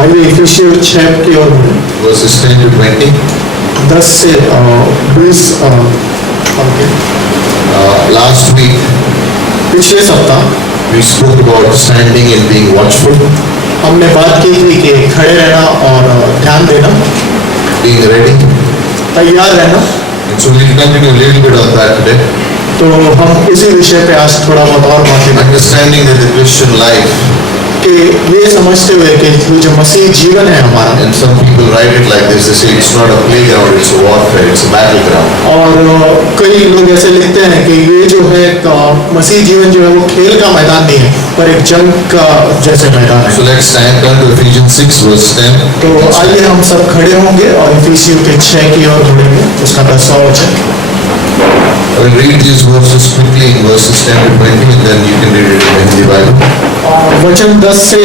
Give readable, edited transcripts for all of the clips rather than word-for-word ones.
आइए इफिसियों 6 की ओर बढ़ें। verses 10 to 20. 10 से 20 आगे। Last week पिछले सप्ताह we spoke about standing and being watchful, हमने बात की थी कि खड़े रहना और ध्यान देना, being ready. तैयार रहना। And so we'll continue a little bit on that today. तो हम इसी विषय पे आज थोड़ा बहुत और बातें करें Understanding that the Christian life, कि ये समझते हुए कि ये जो मसीह जीवन है हमारा, and some people write it like this, they say it's not a playground, it's a warfare, it's a battleground. और कई लोग ऐसे लिखते हैं कि ये जो है मसीह जीवन जो है वो खेल का मैदान नहीं है पर एक जंग का जैसे मैदान है। So let's stand, turn to Ephesians 6 verse 10. तो आइए हम सब खड़े होंगे और इफिसियों के 6 की ओर बढ़ेंगे, उसका 10वां वचन। I will read these verses quickly in verses 10 to 20 and then you can read it in the Bible. वचन 10 से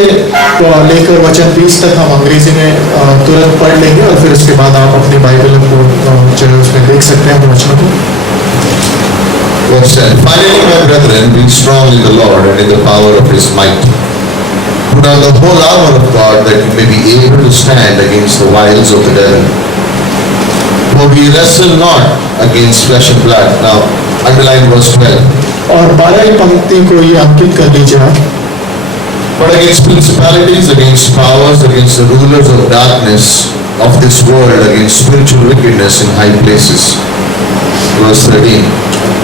लेकर वचन 20 तक हम अंग्रेजी में तुरंत पढ़ लेंगे और फिर उसके बाद आप अपनी बाइबल को जो है उसमें देख सकते हैं वचनों को। Verse 10. Finally, my brethren, be strong in the Lord and in the power of his might. Put on the whole armor of God that you may be able to stand against the wiles of the devil. For we wrestle not against flesh and blood. Now, underline verse 12. और 12वीं पंक्ति को ये अंकित कर लीजिए आप। But against principalities, against powers, against the rulers of darkness of this world, against spiritual wickedness in high places. Verse 13.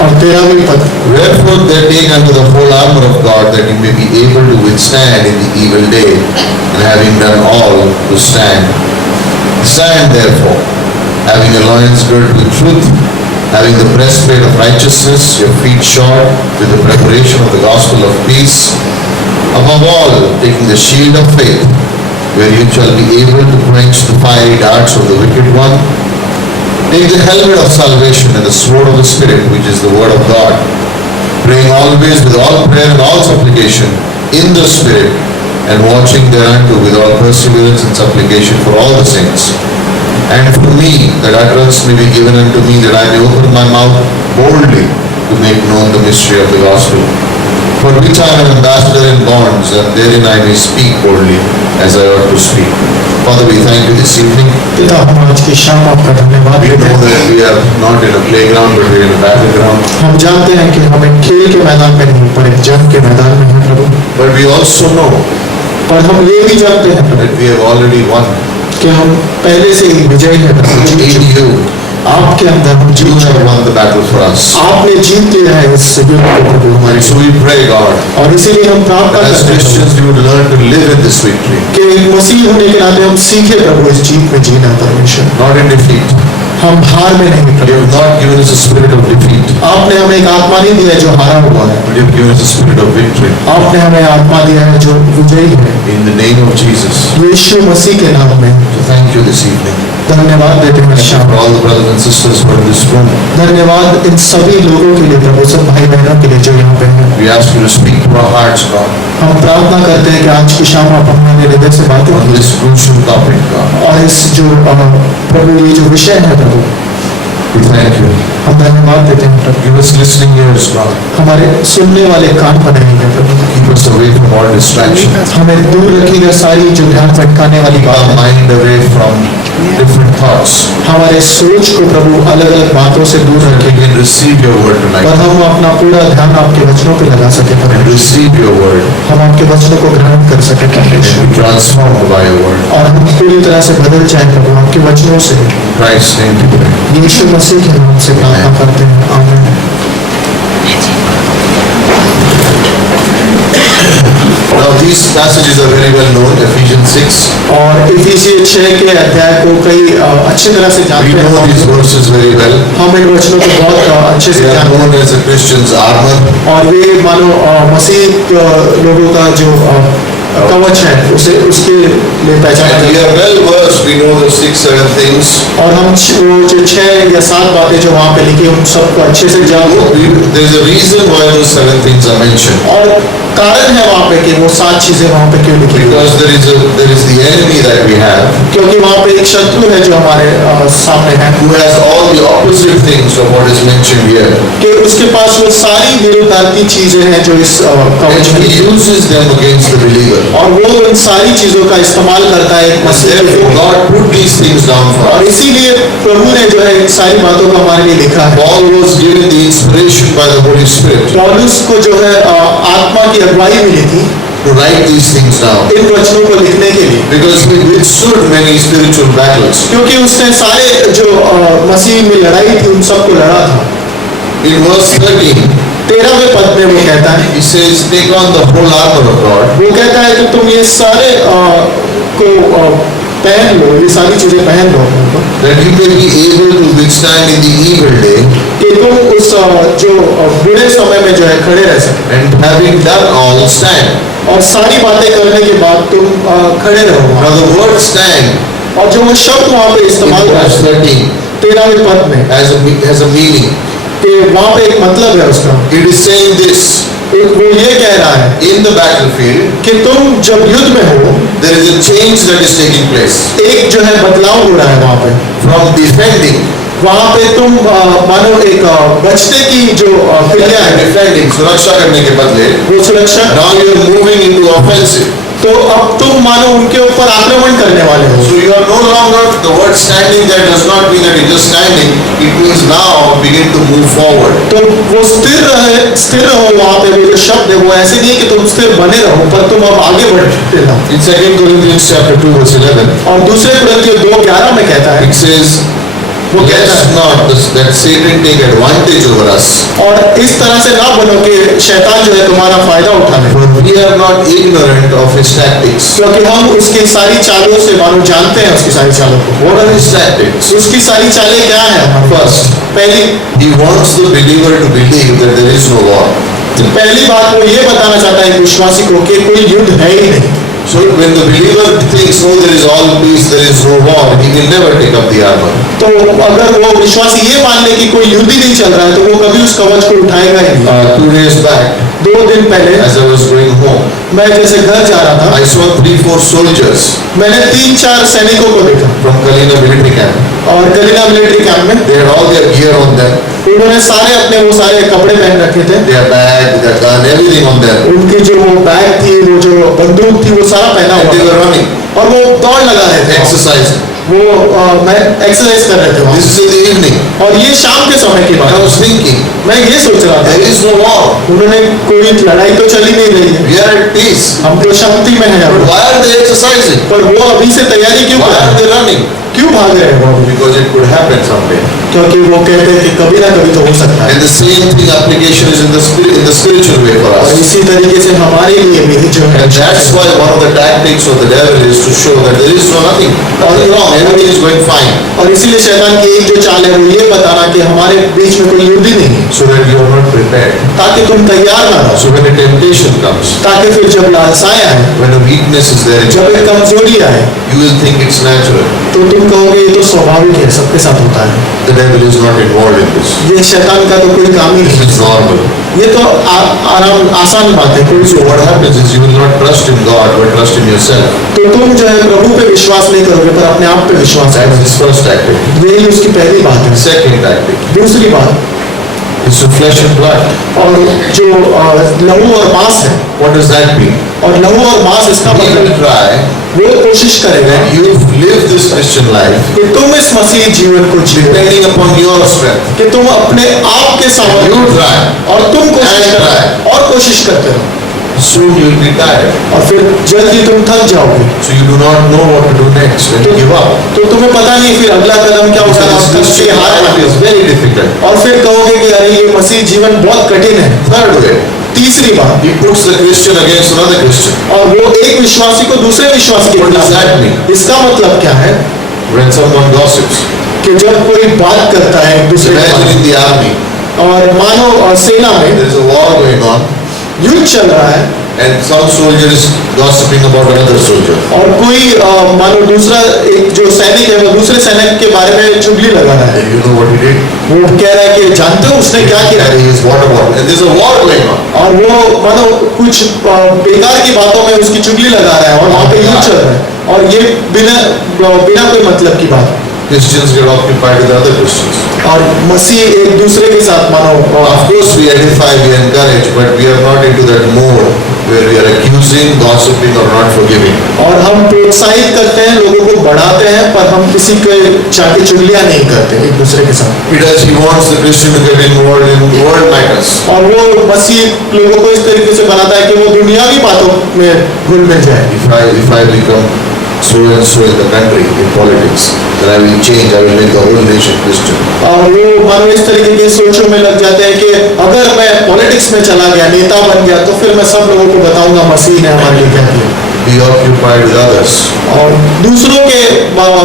और 13वीं पद। Wherefore they take unto the whole armor of God that you may be able to withstand in the evil day, and having done all, to stand. Stand therefore, having your loins girded with truth, having the breastplate of righteousness, your feet shod with the preparation of the gospel of peace, above all taking the shield of faith, where you shall be able to quench the fiery darts of the wicked one. Take the helmet of salvation and the sword of the Spirit, which is the word of God, praying always with all prayer and all supplication in the Spirit, and watching thereunto with all perseverance and supplication for all the saints. And for me, that utterance may be given unto me, that I may open my mouth boldly to make known the mystery of the gospel, for which I am an ambassador in bonds, and therein I may speak boldly as I ought to speak. Father, we thank you this evening. पिता हम आज की शाम आपका धन्यवाद We देते know हैं। that we are not in a playground, but we are in a battleground. हम जानते हैं कि हम एक खेल के मैदान में नहीं पर एक जंग के मैदान में हैं प्रभु। But we also know पर हम ये भी जानते हैं प्रभु that we have already won. कि हम पहले से ही विजयी हैं प्रभु। In you, आपके अंदर हम जीत you चुके have हैं। won the battle for us. आपने जीत लिया है इस युद्ध को प्रभु हमारे And so we pray, God, और इसीलिए हम प्रार्थना that as करते हैं Christians we would learn to live in this victory, कि एक मसीह होने के नाते हम सीखे प्रभु इस जीत में जीना परमेश्वर। not in defeat. हम हार में नहीं You Prabhu. have not given us a spirit of defeat, आपने हमें एक आत्मा नहीं दिया है जो हारा हुआ है, but you have given us a spirit of victory. आपने हमें आत्मा दिया है जो विजयी है। In the name of Jesus. यीशु मसीह के नाम में So thank you this evening. धन्यवाद देते हैं Thank you शाम। for all the brothers and sisters who are in this room. धन्यवाद इन सभी लोगों के लिए प्रभु, सब भाई बहनों के लिए जो यहाँ पे हैं। We ask you to speak to our hearts, God, हम प्रार्थना करते हैं कि आज की शाम आप हमारे हृदय से बातें on कीजिए this crucial topic, God. और इस जो प्रभु ये जो विषय है प्रभु, We thank you. हम धन्यवाद देते हैं प्रभु। Give us listening ears, God. हमारे सुनने वाले कान बनाएंगे प्रभु, Keep us away from all distractions. हमें दूर रखिएगा सारी जो ध्यान भटकाने वाली Keep our बात है, mind away from different thoughts. हमारे सोच को प्रभु अलग अलग बातों से दूर We रखें can receive your word और tonight. हम अपना पूरा ध्यान आपके वचनों पे लगा सके And Prabhu, receive your word. हम आपके वचनों को ग्रहण कर सके And परमेश्वर, be transformed by your word. और हम पूरी तरह से बदल जाए प्रभु आपके वचनों से। In Christ's name we pray. यीशु मसीह के नाम से प्रार्थना करते हैं, आमीन। Now these passages are very well known. Ephesians 6. और इफिसियों 6 के अध्याय को कई अच्छी तरह से We जानते know these हैं, verses very well. हम इन वचनों को बहुत अच्छे से They are जानते हैं known as a Christian's armor. और वे मानो मसीह लोगों का जो कवच है उसे उसके लिए पहचाना And we जाता are well versed. We know the 6-7 things. है और हम वो जो 6 या 7 बातें जो वहाँ पे लिखी उन सबको अच्छे से जानते हैं There is a reason why those 7 things are mentioned. और कारण है वहाँ पे कि वो 7 चीजें वहाँ पे क्यों लिखी हुई हैं। Because there is the enemy that we have. क्योंकि वहाँ पे एक शत्रु है जो हमारे सामने है, who has all the opposite things of what is mentioned here. कि उसके पास वो सारी विरोधार्थी चीजें हैं जो इस And कवच में he लिखी हैं। uses them against the believer. और वो इन सारी चीजों का इस्तेमाल करता है एक And मसीह के therefore लिए। God put these things down for और us. इसीलिए प्रभु ने जो है इन सारी बातों को हमारे लिए लिखा है। Paul was given the inspiration by the Holy Spirit पौलुस को जो है आत्मा की अगुवाई मिली थी to write these things down, इन वचनों को लिखने के लिए, because he withstood many spiritual battles. क्योंकि उसने सारे जो मसीह में लड़ाई थी उन सबको लड़ा था। In verse 13, 13वें पद में वो कहता है, he says, take on the whole armor of God, वो कहता है कि तुम ये सारे को पहन लो, ये सारी चीजें पहन लो उनको, that you may be able to withstand in the evil day, कि तुम उस जो बुरे समय में जो है खड़े रह सके, and having done all, stand. और सारी बातें करने के बाद तुम खड़े रहो। Now the word stand और जो वो शब्द वहाँ पे in इस्तेमाल verse हुआ है 13 13वें पद में, has a meaning. कि वहाँ पे एक मतलब है उसका, It is saying this, एक वो ये कह रहा है in the battlefield, कि तुम जब युद्ध में हो, there is a change that is taking place. एक जो है बदलाव हो रहा है वहाँ पे। From defending, वहाँ पे तुम मानो एक बचने की जो क्रिया है, defending, सुरक्षा करने के बदले, वो सुरक्षा, now you are moving into offensive. तो अब तुम मानो उनके ऊपर आक्रमण करने वाले हो। So you are no longer, the word standing there does not mean that you're just standing, it means now begin to move forward. तो वो स्थिर रहो वहाँ पे, वो जो शब्द है वो ऐसे नहीं है कि तुम स्थिर बने रहो, पर तुम अब आगे बढ़ते रहो। In 2 Corinthians chapter 2 verse 11, और दूसरे कुरिन्थियों 2:11 में कहता है, it says, वो कहता let us है, not that Satan take advantage over us, और इस तरह से ना बनो कि शैतान जो है तुम्हारा फायदा उठा ले, for we are not ignorant of his tactics. क्योंकि हम उसकी सारी चालों से मानो जानते हैं उसकी सारी चालों को। What are his tactics? उसकी सारी चालें क्या है हमारे पास? First, पहली he wants the believer to believe that there is no war. पहली बात वो ये बताना चाहता है एक विश्वासी को कि कोई युद्ध है ही नहीं। So when the believer thinks, oh, there is all peace, there is no war, he will never take up the armor. तो अगर वो विश्वासी ये मान ले कि कोई युद्ध ही नहीं चल रहा है तो वो कभी उस कवच को उठाएगा ही नहीं। 2 days back, 2 दिन पहले as I was going home, मैं जैसे घर जा रहा था, I saw 3-4 soldiers मैंने 3-4 सैनिकों को देखा from Kalina military camp. और कलीना मिलिट्री कैंप में They had all their gear on them, उन्होंने सारे अपने वो सारे कपड़े पहन रखे थे, their bag, their gun, everything on them. उनकी जो वो बैग थी, वो जो बंदूक थी, वो सारा पहना And they हुआ were था। running, और वो दौड़ लगा रहे थे, exercising. वो मैं एक्सरसाइज कर रहे थे वहाँ। This is in the evening. और ये शाम के समय की बात I है। was thinking, मैं ये सोच रहा था, there is no war. उन्होंने कोई लड़ाई तो चली नहीं रही है, We are at peace. हम तो शांति में हैं But अब। why are they exercising? पर वो अभी से तैयारी क्यों Why कर are रहे they हैं? running? क्यों भाग रहे हैं वो अभी? Because it could happen someday. क्योंकि वो कहते हैं कि कभी ना कभी तो हो सकता है। And the same thing application is in the spiritual way for और us. इसी तरीके से हमारे लिए भी जो है, And that's why one of the tactics of the devil is to show that there is nothing wrong, everything is going fine, और इसीलिए शैतान की एक जो चाल है वो ये बताना कि हमारे बीच में कोई युद्ध ही नहीं है, so that you are not prepared. ताकि तुम तैयार ना रहो, So when a temptation comes, ताकि फिर जब लालसाएं आए, when a weakness is there in जब your एक life, कमजोरी आए, you will think it's natural. तो तुम कहोगे ये तो स्वाभाविक है, सबके साथ होता है, The devil is not involved in this. ये शैतान का तो कोई काम ही This नहीं, is normal. ये तो आराम आसान बात है। कोई So what happens is you will not trust in God but trust in yourself. तो तुम जो है प्रभु पे विश्वास नहीं करोगे पर अपने आप पे विश्वास That's करोगे। his first tactic. यही उसकी पहली बात है। Second tactic दूसरी बात, is to flesh and blood. और जो लहू और मांस है, What does that mean? और लहू और मांस इसका He will मतलब try वो कोशिश करेगा that you live this Christian life कि तुम इस मसीह जीवन को जियो, depending upon your strength. कि तुम अपने आप के And सामर्थ्य you try. और तुम कोशिश And करो और कोशिश करते रहो, Soon you will be tired. और फिर जल्दी तुम थक जाओगे, So you do not know what to do next when you give up. तो तुम्हें पता नहीं फिर अगला कदम क्या होगा, Because आप this थक के Christian हार life मान is लो very difficult. और फिर कहोगे कि अरे ये मसीह जीवन बहुत कठिन है। Third way, तीसरी बात, he puts the Christian against another Christian. और वो एक विश्वासी को दूसरे विश्वासी के What does खिलाफ that है। mean? इसका मतलब क्या है When someone gossips, कि जब कोई बात करता है एक दूसरे के imagine बारे in the army, में, और मानो सेना में there is a war going on, युद्ध चल रहा है and some soldier is gossiping about another soldier. और कोई मानो दूसरा एक जो सैनिक है वो दूसरे सैनिक के बारे में चुगली लगा रहा है। And you know what he did? वो कह रहा है कि जानते हो उसने क्या किया, Carry his water bottle. And there's a war going on. और वो मानो कुछ बेकार की बातों में उसकी चुगली लगा रहा है और वहाँ पे युद्ध चल रहा है और और ये बिना बिना कोई मतलब की बात। Christians get occupied with other Christians. और मसीह एक दूसरे के साथ मानो Of course, we edify, we encourage, but we are not into that mode where we are accusing, gossiping, or not forgiving. और हम प्रोत्साहित करते हैं, लोगों को बढ़ाते हैं, पर हम किसी के जाके चुगलियां नहीं करते एक दूसरे के साथ। He wants the Christian to get involved in world matters. और वो मसीह लोगों को इस तरीके से बनाता है कि वो दुनियावी बातों में घुल मिल जाए। If I become so and so in the country in politics, then I will change. I will make the whole nation Christian. और वो मानो इस तरीके की सोचों में लग जाते हैं कि अगर मैं पॉलिटिक्स में चला गया, नेता बन गया, तो फिर मैं सब लोगों को बताऊंगा मसीह ने हमारे लिए क्या किया। Be occupied with others. और दूसरों के कामों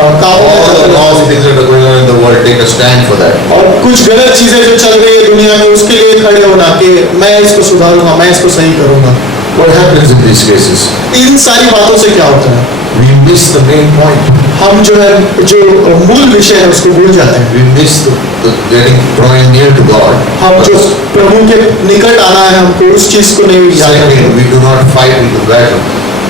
All the में wrong things that are going on in the world, take a stand for that. और कुछ गलत चीजें जो चल रही है दुनिया में, उसके लिए खड़े होना कि मैं इसको सुधारूंगा, मैं इसको सही करूंगा। What happens in these cases? इन सारी बातों से क्या होता है? We miss the main point. हम जो है जो मूल विषय है उसको भूल जाते हैं। We miss the getting drawing near to God. हम जो प्रभु के निकट आना है, हमको उस चीज को नहीं याद Second, रखते। we do not fight in the battle.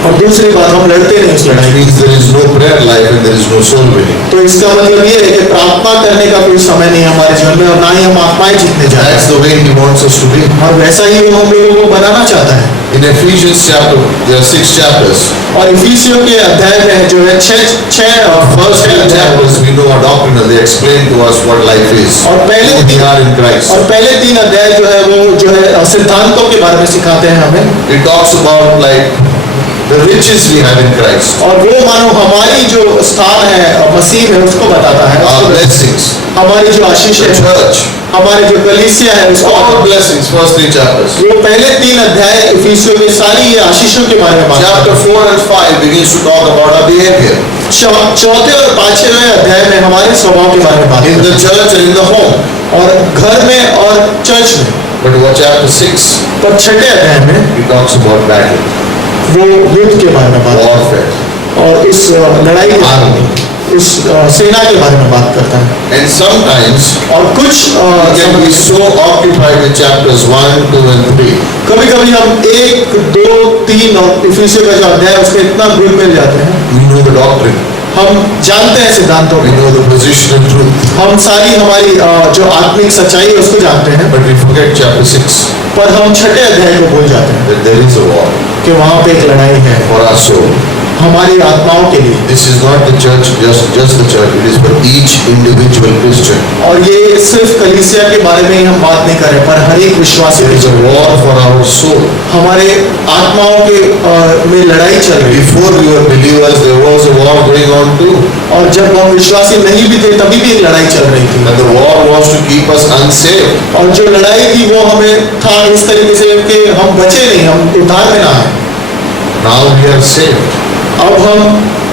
और दूसरी बात, हम लड़ते नहीं उस That लड़ाई। means there is no prayer life and there is no soul winning. तो इसका मतलब ये है कि प्रार्थना करने का कोई समय नहीं है हमारे जीवन में, और ना ही हम आत्माएं जीतने जाते हैं। That's the way He wants us to be. और वैसा ही वो हम लोगों को बनाना चाहता है। In Ephesians chapter, there are 6 chapters. और इफिसियों के अध्याय में जो है First 3 chapters we know are doctrinal. They explain to us what life is. और पहले Who we are in Christ. और पहले 3 अध्याय जो है वो जो है सिद्धांतों के बारे में सिखाते हैं हमें। It talks about like the riches we have in Christ. और वो मानो हमारी जो स्थान है मसीह में उसको बताता है। Our blessings. हमारी जो आशीष The है, church. हमारी जो कलीसिया है उसको All blessings. First 3 chapters. वो पहले 3 अध्याय इफिसियों के सारी ये आशीषों के बारे में बात करते Chapter हैं। 4 and 5 begins to talk about our behavior चौथे और 5वें अध्याय में हमारे स्वभाव के बारे में बात in करते the हैं। church and in the home. और घर में और चर्च में। But what chapter 6? पर 6ठे अध्याय में He talks about battle, वो युद्ध के बारे में बात warfare, और इस लड़ाई के बारे में, army. इस सेना के बारे में बात करता है। And sometimes और कुछ we can be so occupied with chapters 1, 2 and 3 कभी कभी हम 1, 2, 3 और इफिसियों का जो अध्याय है उसमें इतना घुल मिल जाते हैं। we know the doctrine, हम जानते हैं सिद्धांतों we को, know the positional truth, हम सारी हमारी जो आत्मिक सच्चाई है उसको जानते हैं, but we forget chapter 6 पर हम 6ठे अध्याय को भूल जाते हैं that there is a war कि वहाँ पे एक लड़ाई है for our soul. हमारी आत्माओं के लिए। This is not the church, just the church. It is for each individual Christian. और ये सिर्फ कलीसिया के बारे में ही हम बात नहीं कर रहे, पर हर एक विश्वासी There is a war for our soul. हमारे आत्माओं के में लड़ाई चल रही है। Before we were believers, there was a war going on too. और जब हम विश्वासी नहीं भी थे तभी भी एक लड़ाई चल रही थी। And the war was to keep us unsaved. और जो लड़ाई थी वो हमें था इस तरीके से कि हम बचे नहीं, हम उद्धार में ना आए। Now we are saved. अब हम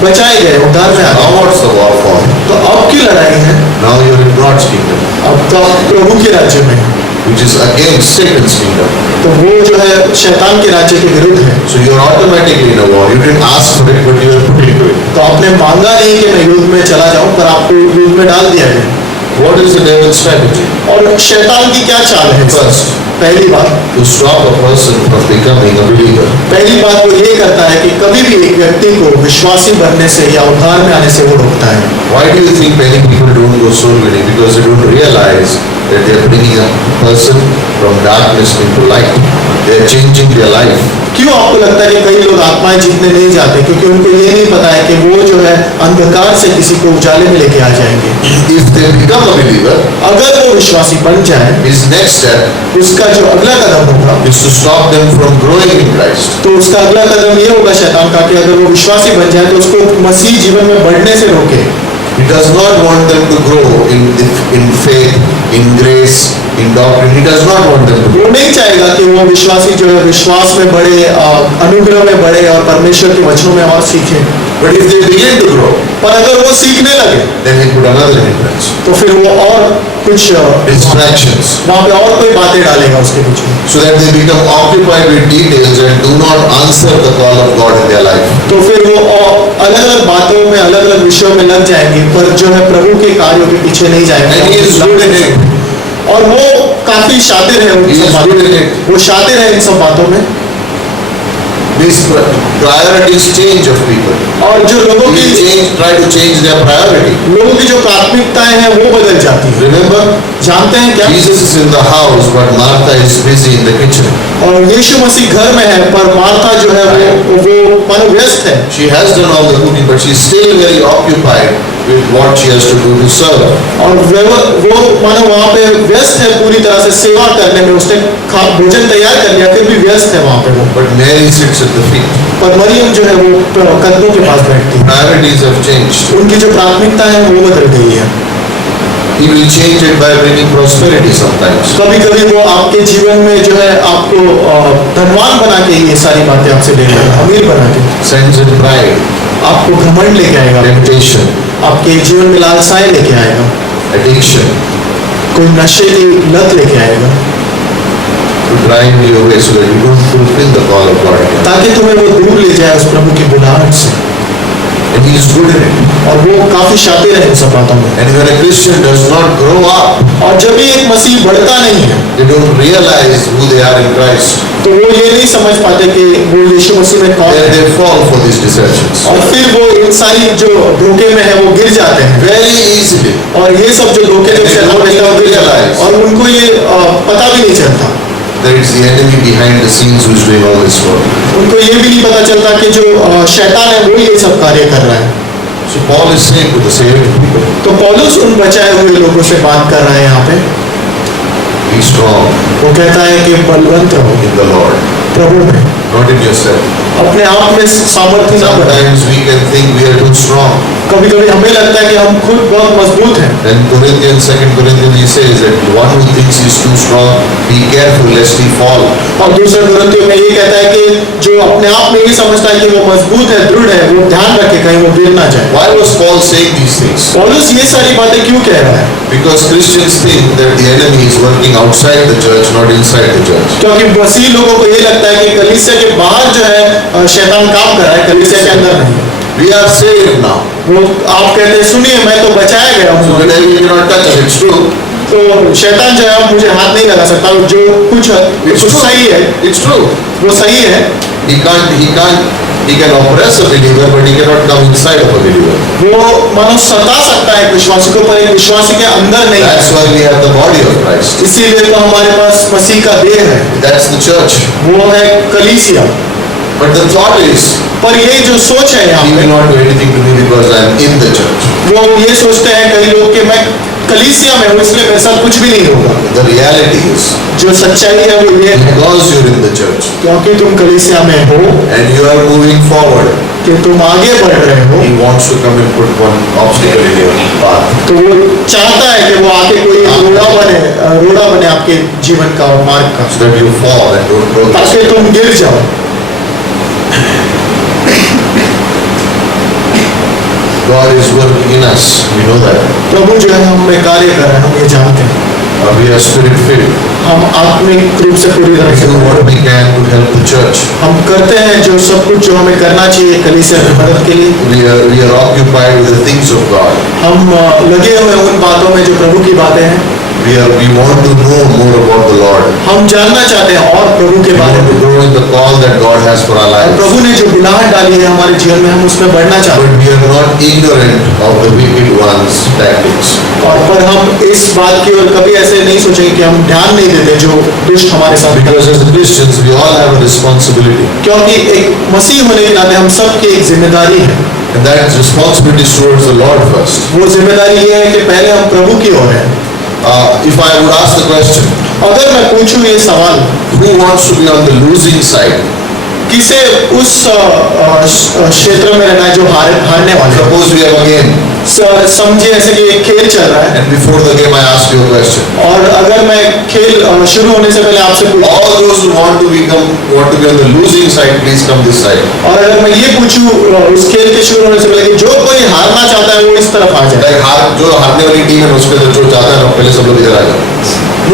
बचाए गए, उद्धार में आ Now गए। what's the war for? तो अब की लड़ाई है, Now you're in God's kingdom, अब तो आप प्रभु के राज्य में हैं। which is against Satan's kingdom. तो वो जो है शैतान के राज्य के विरुद्ध है। So you're automatically in a war. You didn't ask for it, but you are put into it. तो आपने मांगा नहीं कि मैं युद्ध में चला जाऊं, पर आपको युद्ध में डाल दिया गया। What is the devil's strategy? और शैतान की क्या चाल है? First, पहली बात to stop a person from becoming a believer. पहली बात वो ये करता है कि कभी भी एक व्यक्ति को विश्वासी बनने से या उद्धार में आने से वो रोकता है। Why do you think many people don't go soul winning? Because they don't realize that they are bringing a person from darkness into light. They are changing their life. क्यों आपको लगता है कि कई लोग आत्माएं जीतने नहीं जाते? क्योंकि उनको ये नहीं पता है कि वो जो है अंधकार से किसी को उजाले में लेके आ जाएंगे। If they become a believer, अगर वो विश्वासी बन जाए, his next step उसका जो अगला कदम होगा, is to stop them from growing in Christ. तो उसका अगला कदम ये होगा शैतान का कि अगर वो विश्वासी बन जाए तो उसको मसीह जीवन में बढ़ने से रोके। He does not want them to grow in faith, in grace, in doctrine. He does not want them to grow. वो नहीं चाहेगा कि वो विश्वासी जो है विश्वास में बढ़े, अनुग्रह में बढ़े और परमेश्वर के वचनों में और सीखे। But if they begin to grow, पर अगर वो सीखने लगे then he put another hindrance. तो फिर वो और कुछ Distractions. वहाँ पे और कोई बातें डालेगा उसके बीच में, So that they become occupied with details and do not answer the call of God in their life. तो फिर वो अलग अलग बातों में अलग अलग विषयों में लग जाएंगे, पर जो है प्रभु के कार्यों के पीछे नहीं And he is good in जाएंगे। it. और वो काफी शातिर है उन He सब is बातों good in में, it. वो शातिर है इन सब बातों में। These priorities change of people. और जो लोगों We की try to change their priority. जो प्राथमिकताएं हैं वो बदल जाती हैं। Remember, जानते हैं क्या? Jesus is in the house, but Martha is busy in the kitchen. और यीशु मसीह घर में है, पर मार्था जो है वो मानो व्यस्त है। She has done all the cooking, but she's still very occupied with what she has to do to serve. और वो मानो वहाँ पे व्यस्त है पूरी तरह से सेवा करने में। उसने भोजन तैयार कर लिया, फिर भी व्यस्त है वहाँ पे वो। But Mary sits at the feet. पर मरियम जो है वो कदमों के पास बैठती है। Priorities have changed. उनकी जो प्राथमिकता है वो बदल गई है। He will change it by bringing prosperity sometimes. कभी कभी वो आपके जीवन में जो है आपको धनवान बना के ये सारी बातें आपसे ले लेगा, अमीर बना के। Sends in pride, आपको घमंड लेके आएगा, temptation, आपके जीवन में लालसाएं लेके आएगा, addiction, कोई नशे की लत लेके आएगा, to drive you away so that you don't fulfill the call of God again. ताकि तुम्हें वो दूर ले जाए उस प्रभु की बुलाहट से। And he is good in it. और वो काफी शातिर है इन सब बातों में। And when a Christian does not grow up, और जब भी एक मसीह बढ़ता नहीं है, they don't realize who they are in Christ. तो वो ये नहीं समझ पाते कि वो यीशु मसीह में कौन Then है। they fall for these deceptions. और फिर वो इन सारी जो धोखे में है वो गिर जाते हैं। Very easily. और ये सब जो धोखे जो शैतान भेजता है वो गिर जाता है। और उनको ये पता भी नहीं चलता। That it's the enemy behind the scenes who is doing all this work. उनको ये भी नहीं पता चलता कि जो शैतान है वो ये सब कार्य कर रहा है। So Paul is saying to the saved people, तो पौलुस उन बचाए हुए लोगों से बात कर रहा है यहाँ पे। be strong वो कहता है कि बलवंत रहो in the Lord, प्रभु में, not in yourself. अपने आप में सामर्थ्य ना बनाए। Sometimes we can think we are too strong. कभी कभी हमें लगता है कि हम खुद बहुत मजबूत हैं। Then Corinthians, 2 Corinthians, he says that the one who thinks he is too strong, be careful lest he fall. और दूसरे कुरिन्थियों में ये कहता है कि जो अपने आप में ये समझता है कि वो मजबूत है, दृढ़ है, वो ध्यान रखे कहीं वो गिर ना जाए। Why was Paul saying these things? पौलुस ये सारी बातें क्यों कह रहा है? Because Christians think that the enemy is working outside the church, not inside the church. क्योंकि मसीह लोगों को ये लगता है कि कलीसिया के बाहर जो है शैतान काम कर रहा है, कलीसिया के अंदर नहीं। We are saved now. वो आप कहते हैं सुनिए मैं तो बचाया गया So हूँ, the devil cannot touch us. It's true. तो शैतान जो है अब मुझे हाथ नहीं लगा सकता। जो कुछ It's true. सही है It's true. वो सही है। He can oppress a believer, but he cannot come inside of a believer. वो मानो सता सकता है एक विश्वासी को, पर एक विश्वासी के अंदर नहीं। That's why we have the body of Christ. इसीलिए तो हमारे पास मसीह का देह है, That's the church. वो है कलीसिया। But the thought is, पर ये जो सोच है यहाँ he पे, will not do anything to me because I am in the church. वो ये सोचते हैं कई लोग कि मैं कलीसिया में हूँ इसलिए मेरे साथ कुछ भी नहीं होगा। The reality is, जो सच्चाई है वो ये है because you're in the church क्योंकि तुम कलीसिया में हो, and you are moving forward, कि तुम आगे बढ़ रहे हो, he wants to come and put one obstacle in your path. तो वो चाहता है कि वो आके कोई रोड़ा बने आपके जीवन का और मार्ग का, So that you fall and don't progress. ताकि तुम गिर जाओ। God is working in us. We know that. प्रभु जो है हम में कार्य कर रहे हैं, हम ये जानते हैं। We are spirit filled. हम आत्मिक रूप से पूरी तरह We से do what we can to help the church. हम करते हैं जो सब कुछ जो हमें करना चाहिए कलीसिया की मदद के लिए। We are occupied with the things of God. हम लगे हुए हैं उन बातों में जो प्रभु की बातें हैं। We want to know more about the Lord. हम जानना चाहते हैं और प्रभु के We बारे want में। to grow in the call that God has for our और lives. प्रभु ने जो बुलाहट डाली है हमारे जीवन में, हम उसमें बढ़ना चाहते But we are not ignorant of the wicked one's tactics. हैं। और पर हम इस बात की ओर कभी ऐसे नहीं सोचेंगे कि हम ध्यान नहीं देते जो दुष्ट हमारे साथ करते Because as Christians, we all have a responsibility. हैं। क्योंकि एक मसीह होने के नाते हम सबकी एक जिम्मेदारी है। And that responsibility is towards the Lord first. वो जिम्मेदारी ये है कि पहले हम प्रभु की ओर हैं। If I would ask the question, अगर मैं पूछूं ये सवाल, who wants to be on the losing side? किसे उस क्षेत्र में रहना है जो हारने वाले हैं? Suppose we have a game, समझिए ऐसे कि एक खेल चल रहा है and before the game I ask you a question. और अगर मैं खेल शुरू होने से पहले आपसे पूछूं, All those who want to be on the losing side, please come this side. और अगर मैं ये पूछूं उस खेल के शुरू होने से पहले कि जो कोई हारना चाहता है वो इस तरफ आ जाए। Like जो हारने वाली टीम है उसके अंदर जो चाहता है ना पहले सब लोग इधर आ जाओ.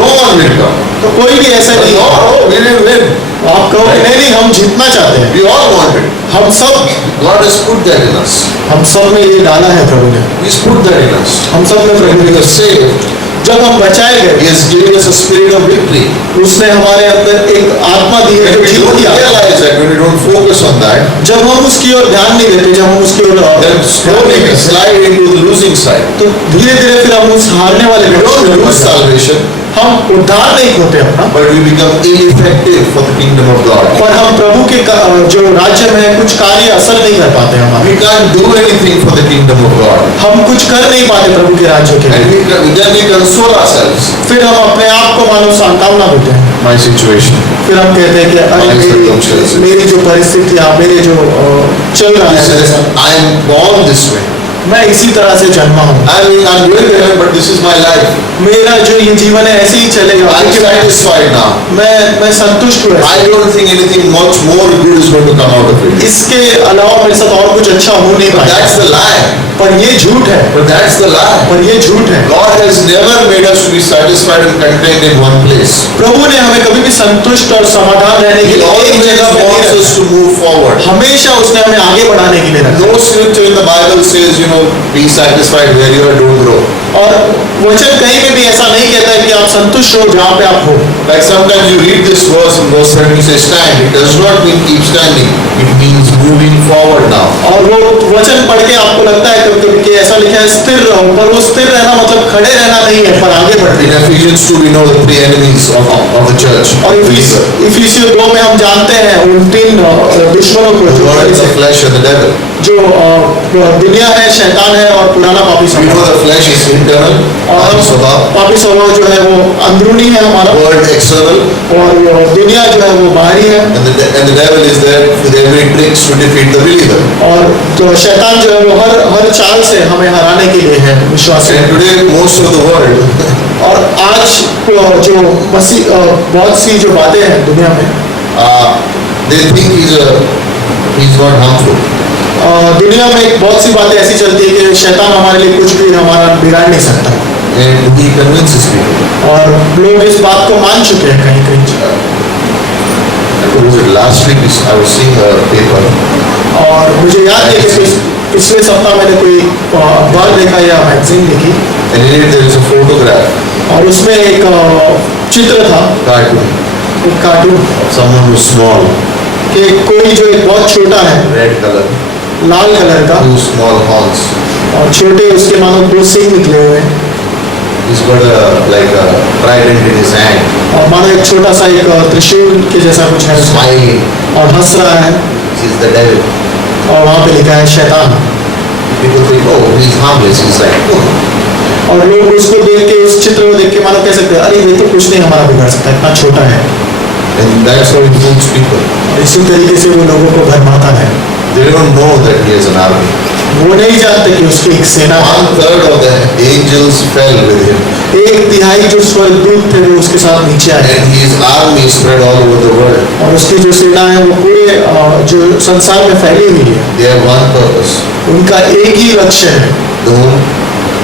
No one will come. तो कोई भी ऐसा नहीं No, है। no, we will win. आप कहो कि नहीं हम जीतना चाहते हैं। We all want it. हम सब God has put that in us. में ये डाला है प्रभु ने। He's put that in us. हम सब में प्रभु When ने we are saved, जब हम बचाए He गए, has given us a spirit of victory. उसने हमारे अंदर एक आत्मा दी है When जो we जीत don't दिया। realize that, when we don't focus on that, जब हम उसकी ओर ध्यान नहीं देते, जब हम उसकी ओर then ध्यान slowly नहीं we देते, slide into the losing side. तो धीरे धीरे फिर हम उस हारने वाले We पक्ष don't में lose बढ़ जाते हैं। salvation, हम उद्धार नहीं खोते अपना, but we become ineffective for the kingdom of God. पर हम प्रभु के जो राज्य में है, कुछ कार्य असर नहीं कर पाते हमारे। We can't do anything for the kingdom of God. हम कुछ कर नहीं पाते प्रभु के राज्य के And लिए। then we console ourselves. फिर हम अपने आप को मानो सांत्वना देते हैं। My situation. फिर हम कहते हैं कि अरे My circumstances. मेरी जो परिस्थितियाँ, मेरे जो चल रहा This है, is, I am born this way. मैं इसी तरह से जन्मा हूँ। I'm going to heaven, but this is my life. मेरा जो ये जीवन है ऐसे ही चलेगा, I'm क्योंकि satisfied now. मैं संतुष्ट हूँ। I don't think anything much more good is going to come out of it. इसके अलावा मेरे साथ और कुछ अच्छा हो नहीं But that's पाएगा। the lie. पर ये झूठ है, But that's the lie. पर ये झूठ है। God has never made us to be satisfied and content in one place. प्रभु ने हमें कभी भी संतुष्ट और समाधान रहने के He लिए एक always जगह पे नहीं wants रखा। us to move forward. हमेशा उसने हमें आगे बढ़ाने के लिए रखा। No scripture in the Bible says, be satisfied where you are, don't grow. और वचन कहीं पे भी ऐसा नहीं कहता है कि आप संतुष्ट हो जहाँ पे आप हो। Like sometimes you read this verse in verse 7, you say stand. It does not mean keep standing. It means moving forward now. और वो वचन पढ़ के आपको लगता है कभी-कभी कि ऐसा लिखा है स्थिर रहो, पर वो स्थिर रहना मतलब खड़े रहना नहीं है, पर आगे बढ़ते In हैं। Ephesians 2, we know the three enemies of the church. और believer. इफिसियों 2 में हम जानते हैं उन 3 दुश्मनों को, The जो world, the flesh, and the devil. जो दुनिया है, शैतान है और पुराना पापी We know स्वभाव। the flesh is internal, और स्वभाव. पापी स्वभाव जो है वो अंदरूनी है हमारा, World external, और दुनिया जो है वो बाहरी है। and the devil is there with every tricks to defeat the believer. और तो शैतान जो है वो हर चाल से हमें हराने के लिए है विश्वासी। And today, most of the world, और आज जो मसीह बहुत सी जो बातें हैं दुनिया में, they think he's not harmful. दुनिया में बहुत सी बातें ऐसी चलती है कि शैतान हमारे लिए कुछ भी हमारा बिगाड़ नहीं सकता, And he convinces people. और लोग इस बात को मान चुके हैं कहीं कहीं। Was it last week? I was seeing a paper. और मुझे याद है कि पिछले सप्ताह मैंने कोई अखबार देखा या मैगजीन देखी, And in it there is a photograph, और उसमें एक चित्र था, cartoon, एक cartoon, of someone who's small, कि कोई जो एक बहुत छोटा है, red color, लाल कलर का, 2 small horns. और छोटे उसके मानो 2 सींग निकले हुए हैं, He's got a trident in his hand, और मानो एक छोटा सा एक त्रिशूल के जैसा कुछ है उसमें, smiling. और हंस रहा है, He's the devil. और वहाँ पे लिखा है शैतान। People think, oh, he's harmless. He's like, oh. और लोग उसको देख के, उस चित्र को देख के मानो कह सकते हैं अरे ये तो कुछ नहीं हमारा बिगाड़ सकता, इतना छोटा है। And that's how he fools people. और इसी तरीके से वो लोगों को भरमाता है। They don't know that he has an army. वो नहीं जानते कि उसकी एक सेना है। 1/3 of the angels fell with him. 1/3 जो स्वर्गदूत थे वो उसके साथ नीचे आए, And his army spread all over the world. और उसकी जो सेना है वो पूरे जो संसार में फैली हुई है। They have one purpose. उनका एक ही लक्ष्य है,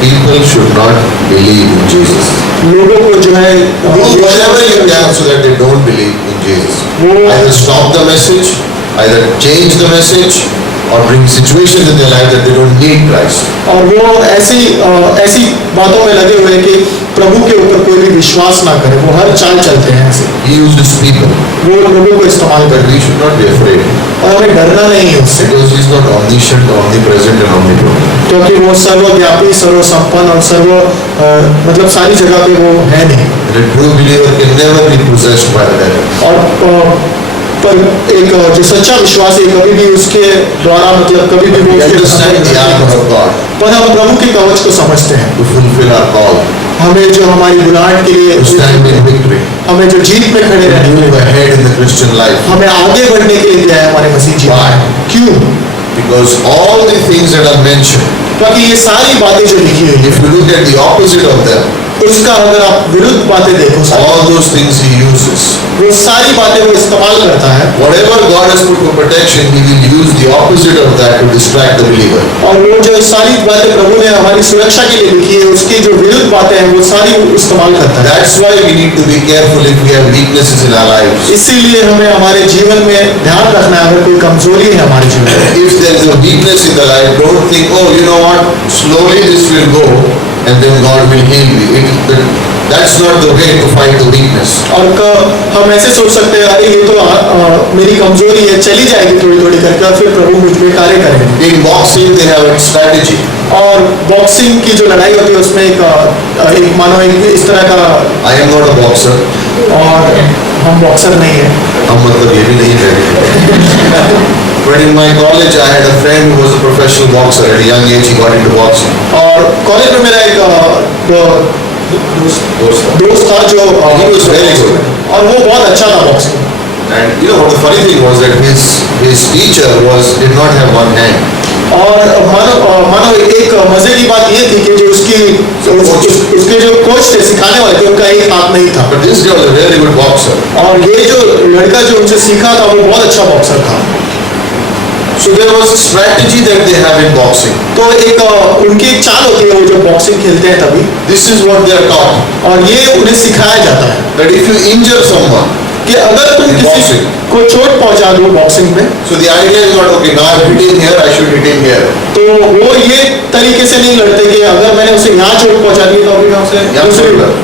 People should not believe in Jesus. लोगों को जो है Do whatever you can so that they don't believe in Jesus. Either stop the message, either change the message, or bring situations in their life that they don't need Christ. और वो ऐसी बातों में लगे हुए हैं कि प्रभु के ऊपर कोई भी विश्वास ना करे, वो हर चाल चलते हैं ऐसे, He uses people, वो लोगों को इस्तेमाल but करते we should not be afraid हैं, और हमें डरना नहीं है उससे, because He's not omniscient, omnipresent, and omnipotent. क्योंकि वो सर्वव्यापी, सर्वसंपन्न और मतलब सारी जगह पे वो है नहीं। And a true believer can never be possessed by the devil. और पर एक जो सच्चा विश्वासी है, कभी भी उसके द्वारा मतलब कभी भी वो We उसके understand the armor of God पर हम प्रभु के कवच को समझते हैं, to fulfill our call, हमें जो हमारी बुलाहट के लिए, to stand in victory, हमें जो जीत में खड़े to रहने के move लिए, ahead in the Christian life. हमें आगे बढ़ने के लिए दिया है हमारे मसीह जी। Why? क्यों? Because all the things that are mentioned, क्योंकि ये सारी बातें जो लिखी हुई है, if you look at the opposite of them, उसका अगर आप विरुद्ध बातें देखो, all those things He uses. वो सारी बातें वो इस्तेमाल करता है, Whatever God has put for protection, He will use the opposite of that to distract the believer. और वो जो सारी बातें प्रभु ने हमारी सुरक्षा के लिए लिखी है, उसकी जो विरुद्ध बातें हैं वो सारी इस्तेमाल करता है। That's why we need to be careful if we have weaknesses in our lives. इसीलिए हमें हमारे जीवन में ध्यान रखना है, अगर कोई कमजोरी है हमारे जीवन में, If there is a weakness in the life, don't think, oh, you know what, slowly this will go and then God will heal me. That's not the way to fight the weakness. और हम ऐसे सोच सकते हैं, अरे ये तो मेरी कमजोरी है, चली जाएगी थोड़ी थोड़ी करके और फिर प्रभु मुझ में कार्य करेंगे। In boxing they have a strategy. और बॉक्सिंग की जो लड़ाई होती है उसमें एक मानो एक इस तरह का, I am not a boxer. और हम बॉक्सर नहीं है, हम मतलब ये भी नहीं है। But in my college I had a friend who was a professional boxer. At a young age he got into boxing. और कॉलेज में मेरा एक दोस्त था जो He was very good. और वो बहुत अच्छा था boxing. And you know what the funny thing was that his teacher did not have one hand. और मानो एक मजे की बात ये थी कि जो उसके जो कोच थे, सिखाने वाले थे, उनका एक हाथ नहीं था। But this guy was a very good boxer. और ये जो लड़का जो उनसे सीखा था वो बहुत अच्छा बॉक्सर था। So there was a strategy that they have in boxing. तो एक उनकी एक चाल होती है वो जो बॉक्सिंग खेलते हैं तभी, This is what they are taught. और ये उन्हें सिखाया जाता है That if you injure someone, कि अगर तुम किसी Boxing. को चोट पहुंचा दो बॉक्सिंग में, so the idea is not okay. Now I hit him here, I should hit him here. तो वो ये तरीके से नहीं लड़ते कि अगर मैंने उसे यहाँ चोट पहुंचा दी तो अभी मैं उसे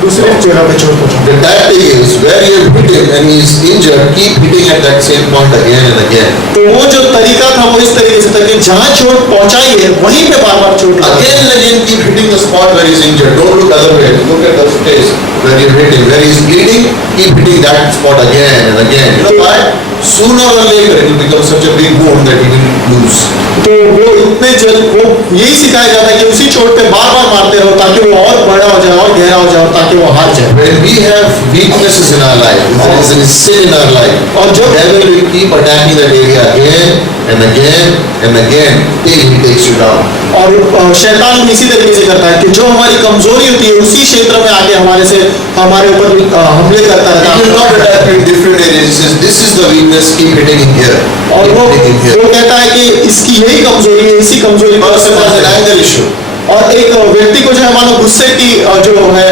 दूसरी जगह पे चोट पहुंचा। The tactic is where you hit him and he is injured, keep hitting at that same point again and again. तो वो जो तरीका था वो इस तरीके से था कि जहाँ चोट पहुंचाई है वहीं पे बार बार चोट लगाओ। Again and again keep hitting the spot where he is injured. Don't look other way. Look at the space where you hit him. Where he is bleeding, keep hitting that spot again and again. You know why? Sooner or later it will become such a big wound that he will lose. तो वो इतने वो यही सिखाया जाता है कि उसी चोट पे बार बार मारते रहो ताकि वो और बड़ा हो जाए और गहरा हो जाए और ताकि वो हार जाए। When we have weaknesses in our life, if there is a sin in our life, और the जब devil will keep attacking that area again and again and again till he takes you down. और शैतान इसी तरीके से करता है कि जो हमारी कमजोरी होती है उसी क्षेत्र में आके हमारे ऊपर हमले करता He रहता will है। not attack you in different areas. He says, this is the weakness, keep hitting him here. और Keep वो hitting him here. कहता है कि इसकी यही कमजोरी है, इसी कमजोरी पर Person has an anger issue. और एक व्यक्ति को जो है मानो गुस्से की जो है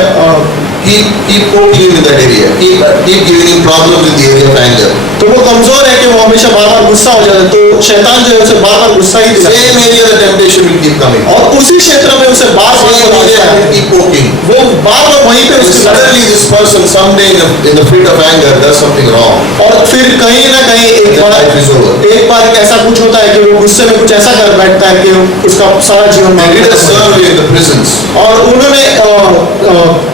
Keep poking him in that area. Keep giving him problems in the area of anger. तो वो कमजोर है कि वो हमेशा बार बार गुस्सा हो जाता है, तो शैतान जो है उसे बार बार गुस्सा ही दिलाता है। Same area the temptation will keep coming. और उसी क्षेत्र में उसे बार Same area bar will keep poking. वो बार बार वहीं पे And उसके suddenly this person someday in the fit of anger does something wrong. और फिर कहीं ना कहीं Then life is over. एक बार ऐसा कुछ होता है कि वो गुस्से में कुछ ऐसा कर बैठता है कि उसका सारा जीवन They did a मार survey in the prisons और उन्होंने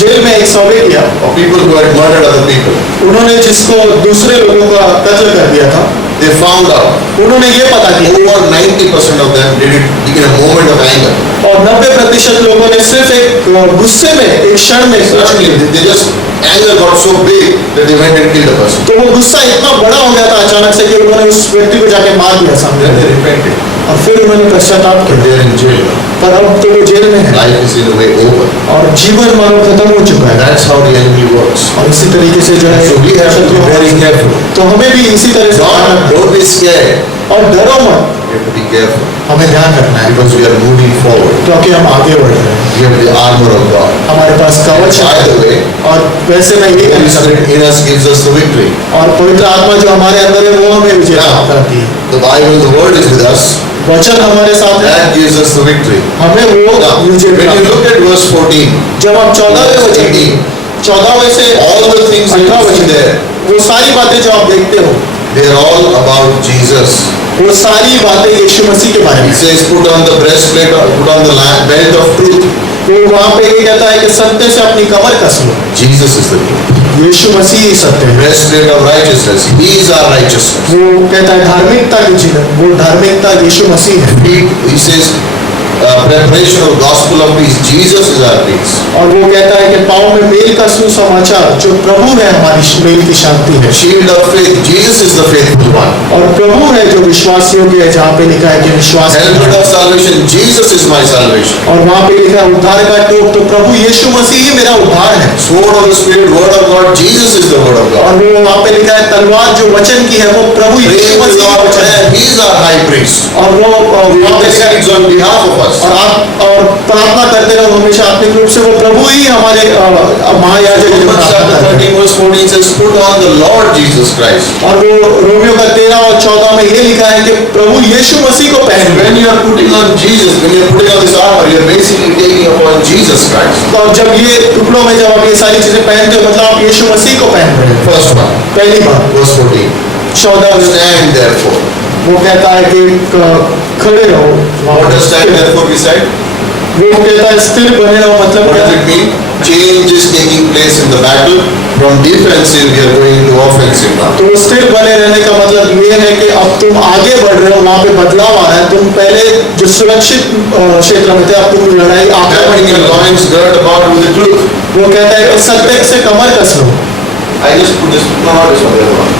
जेल में एक सर्वे किया, of people who had murdered other people. उन्होंने जिसको दूसरे लोगों का कत्ल कर दिया था, They found out उन्होंने ये पता किया over 90% of them did it in a moment of anger. और 90% लोगों ने सिर्फ एक गुस्से में एक क्षण में Suddenly they just anger got so big that they went and killed a person. तो वो गुस्सा इतना बड़ा हो गया था अचानक से कि उन्होंने उस व्यक्ति को जाके मार दिया सामने Then they repented. और फिर उन्होंने पश्चाताप But किया, they are in jail now. पर अब तो वो जेल में है Life is in a way over. और जीवन मानो खत्म हो चुका है। That's how the enemy works. और इसी तरीके से जो है So we have to be very careful. तो हमें भी इसी तरह से ध्यान रखना Don't be scared. है। और डरो मत, You have to be careful हमें ध्यान रखना है because we are moving forward. क्योंकि हम आगे बढ़ रहे हैं, We have the armor of God. हमारे पास कवच By the है। way, और वैसे मैं ये Holy कह सकता Spirit in us gives us the victory. हूं, और पवित्र आत्मा जो हमारे अंदर है वो हमें विजय प्राप्त कराती है। The Bible, the Word is with us. वचन हमारे साथ है, That gives us the victory. हमें वो Now, विजय when you प्राप्त। look at verse 14, जब आप 14वें वचन 14वें से all the things that 18 you see वचन there, वो सारी बातें जो आप देखते हो they are all about Jesus. वो सारी बातें यीशु मसीह के बारे में It says, put on the breastplate, put on the belt of truth. वो वहाँ पे ये कहता है कि सत्य से अपनी कमर कस लो। Jesus is the truth. यीशु मसीह ही सत्य है। Breastplate of righteousness. He is our righteousness. वो कहता है धार्मिकता की जीवन, वो धार्मिकता यीशु मसीह है। He says, preparation of gospel of peace. Jesus is our peace. और वो कहता है कि पाँव में मेल का सुसमाचार जो प्रभु है हमारी मेल की शांति है। Shield of faith. Jesus is the faithful one. और प्रभु है जो विश्वास योग्य है, जहाँ पे लिखा है कि विश्वास Helmet of salvation. Jesus is my salvation. और वहाँ पे लिखा है उद्धार का टोप, तो प्रभु यीशु मसीह ही मेरा उद्धार है। Sword of the Spirit, Word of God. Jesus is the Word of God. और वो वहाँ पे लिखा है तलवार जो वचन की है वो प्रभु Pray यीशु to मसीह का God. वचन है। He is our high priest. और वो He वहाँ पे intercedes on behalf of us. और प्रार्थना करते रहो हमेशा आत्मिक रूप से, वो प्रभु ही हमारे महायाजक हैं जो Romans प्रार्थना chapter करते हैं। 13 verse 14 says, put on the Lord Jesus Christ. और वो रोमियो का 13 और 14 में ये लिखा है कि प्रभु यीशु मसीह को पहनो। When you are putting on Jesus, when you are putting on this armor, you are basically taking upon Jesus Christ. और जब ये टुकड़ों में जब आप ये सारी चीजें पहनते हो, मतलब आप यीशु मसीह को पहन रहे हो। First one, पहली बात verse 14. 14 Stand therefore. वो कहता है कि खड़े रहो। What does stand therefore be said? वो कहता है स्थिर बने रहो, मतलब What क्या? does it mean? Change is taking place in the battle. From defensive, we are going to offensive now. तो स्थिर बने रहने का मतलब ये है कि अब तुम आगे बढ़ रहे हो, वहाँ पे बदलाव आ रहा है। तुम पहले जो सुरक्षित क्षेत्र में थे, अब तुम लड़ाई आगे Having your बढ़। loins girt about with the truth. वो कहता है कि सत्य से कमर कस लो। I just put this, no, not this one, the other one.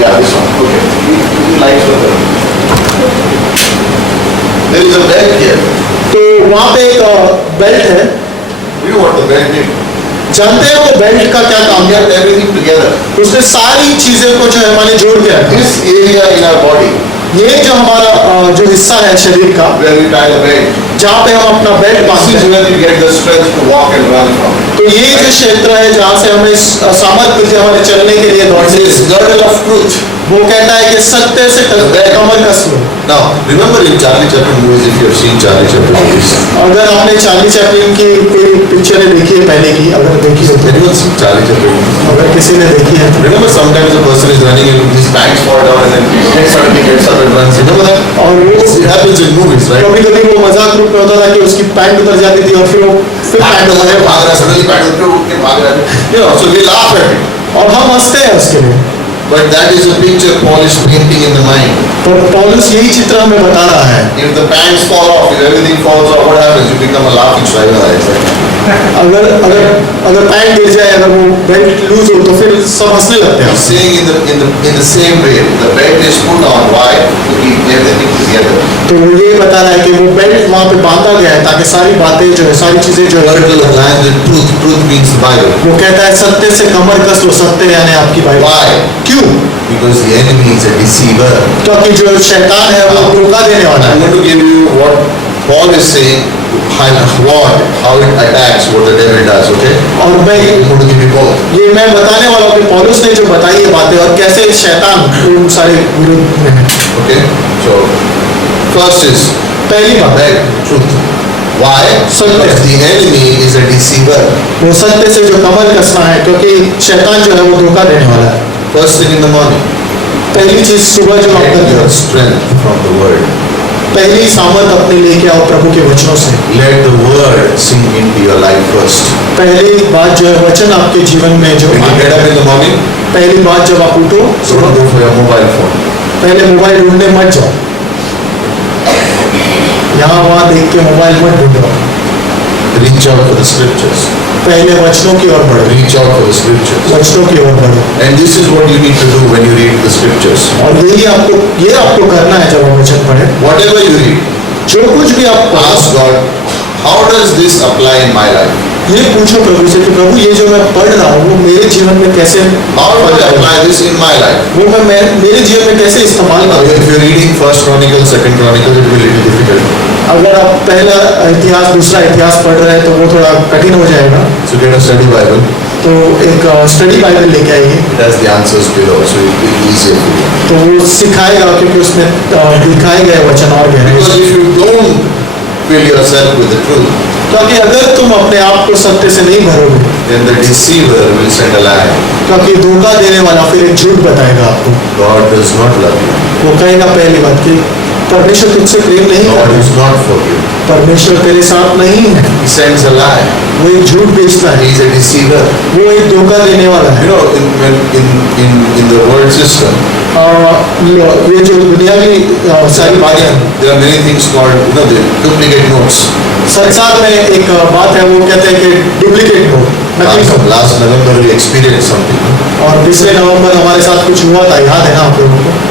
Yeah, this one, okay. You like the There is a belt here. तो वहाँ पे एक बेल्ट है। You know what the belt did? जानते हैं वो बेल्ट का क्या काम है? Kept everything together. उसने सारी चीजें को जो है हमारे जोड़ के रखा। This area in our body, ये जो हमारा जो हिस्सा है शरीर का, where we tie the belt, जहाँ पे हम अपना बेल्ट this बांधते is हैं, where we get the strength to walk and run from. तो ये जो क्षेत्र है जहाँ से हमें सामर्थ्य मिलती है हमारे चलने के लिए, It दौड़ने के says लिए। girdle of truth. वो कहता है कि सत्य से कमर कस लो। Now, remember in Charlie Chaplin movies, if you have seen Charlie Chaplin movies, अगर आपने चार्ली चैपलिन की कोई पिक्चरें देखी है पहले की, अगर देखी हो तो, anyone seen Charlie Chaplin? अगर किसी ने देखी है तो, Remember sometimes a person is running and his pants fall down and then he suddenly gets up and runs. Remember that? और वो It happens in movies, right? कभी कभी वो मजाक रूप में होता था कि उसकी पैंट उतर जाती थी और फिर वो फिर पैंट उतारे भाग रहा, suddenly pant उठ के भाग रहा है. You know, so we laugh at it. और हम हंसते हैं उसके लिए। But that is a picture Paul is painting in the mind. तो पौलुस यही चित्र हमें बता रहा है। If the pants fall off, if everything falls off, what happens? You become a laughing triangle. अगर अगर अगर पैंट गिर जाए, अगर वो बेल्ट लूज हो तो फिर सब हंसने लगते हैं। He's saying in the same way, the belt is put on. Why? To keep everything together. तो वो ये बता रहा है कि वो बेल्ट वहाँ पे बांधा गया है ताकि सारी बातें जो है, सारी चीजें जो है, Girdle of land and truth. Truth means the Bible. वो कहता है सत्य से कमर कस लो। सत्य यानी आपकी बाइबल। Why? क्यों? Because the enemy is a deceiver. क्योंकि जो शैतान है वो धोखा देने वाला I'm है। going to give you what Paul is saying, how it attacks, what the devil does, okay? और मैं I'm going to give you both. ये मैं बताने वाला हूँ कि पौलुस ने जो बताई ये बातें और कैसे शैतान उन सारे विरोध में है। Okay? So, first is पहली बात है truth. Why? Because the enemy is a deceiver. वो सत्य से जो कमर कसना है, क्योंकि शैतान जो है वो धोखा देने वाला है। First thing in the morning, पहली चीज सुबह जो आप get करते your हो, strength from the word. पहली सामर्थ अपने लेके आओ प्रभु के वचनों से। Let the word sink into your life first. पहली बात जो है वचन आपके जीवन में जो When you get up in the morning, पहली बात जब आप उठो, don't go for your mobile phone. पहले मोबाइल ढूंढने मत जाओ। यहाँ वहाँ देख के मोबाइल मत ढूंढो। Reach out for the scriptures. पहले वचनों की ओर बढ़ो। Reach out for the scriptures. वचनों की ओर बढ़ो। And this is what you need to do when you read the scriptures. और ये आपको करना है जब आप वचन पढ़े। Whatever you read, जो कुछ भी आप पढ़ो, ask God, how does this apply in my life? ये पूछो प्रभु से कि प्रभु ये जो मैं पढ़ रहा हूँ वो मेरे जीवन में कैसे, How do I apply this in my life? वो मैं मेरे जीवन में कैसे इस्तेमाल Now, करूँ। if you're reading First Chronicles, Second Chronicles, it will be a little difficult. अगर आप पहला इतिहास दूसरा इतिहास पढ़ रहे हैं तो वो थोड़ा कठिन हो जाएगा। So get a study Bible. तो एक स्टडी बाइबल लेके आइए, It has the answers below, so it will be easier for you. तो वो सिखाएगा क्योंकि उसमें दिखाए गए वचन और गहरे। Because if you don't fill yourself with the truth, क्योंकि अगर तुम अपने आप को सत्य से नहीं भरोगे, then the deceiver will send a lie. क्योंकि धोखा देने वाला फिर एक झूठ बताएगा आपको। God does not love you. वो कहेगा पहली बात कि परमेश्वर तुझसे प्रेम नहीं God करता, is not for you. परमेश्वर तेरे साथ नहीं है। He sends a lie. वो एक झूठ बेचता है, He is a deceiver. वो एक धोखा देने वाला है। You know, in the world system, ये जो दुनियावी सारी बातें, there are many things called, the duplicate notes. संसार में एक बात है, वो कहते हैं कि डुप्लीकेट नोट, नकली note. Last November we experienced something. और पिछले नवंबर हमारे साथ कुछ हुआ था, याद है ना आप लोगों को?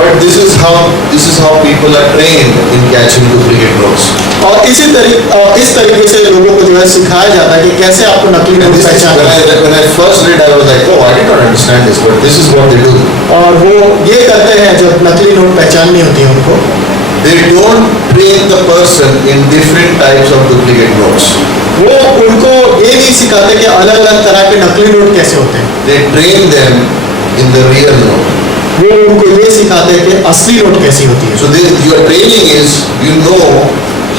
But this is how people are trained in catching duplicate notes. और इस तरीके से लोगों को जो है सिखाया जाता है कि कैसे आपको नकली And नोट this is, पहचानना। when I first read, I was like, oh, I did not understand this, but this is what they do. और वो ये करते हैं जब नकली नोट पहचाननी होती है उनको, They don't train the person in different types of duplicate notes. वो उनको ये नहीं सिखाते कि अलग अलग तरह के नकली नोट कैसे होते हैं, They train them in the real note. वो उनको ये सिखाते हैं कि असली नोट कैसी होती है. So your training is,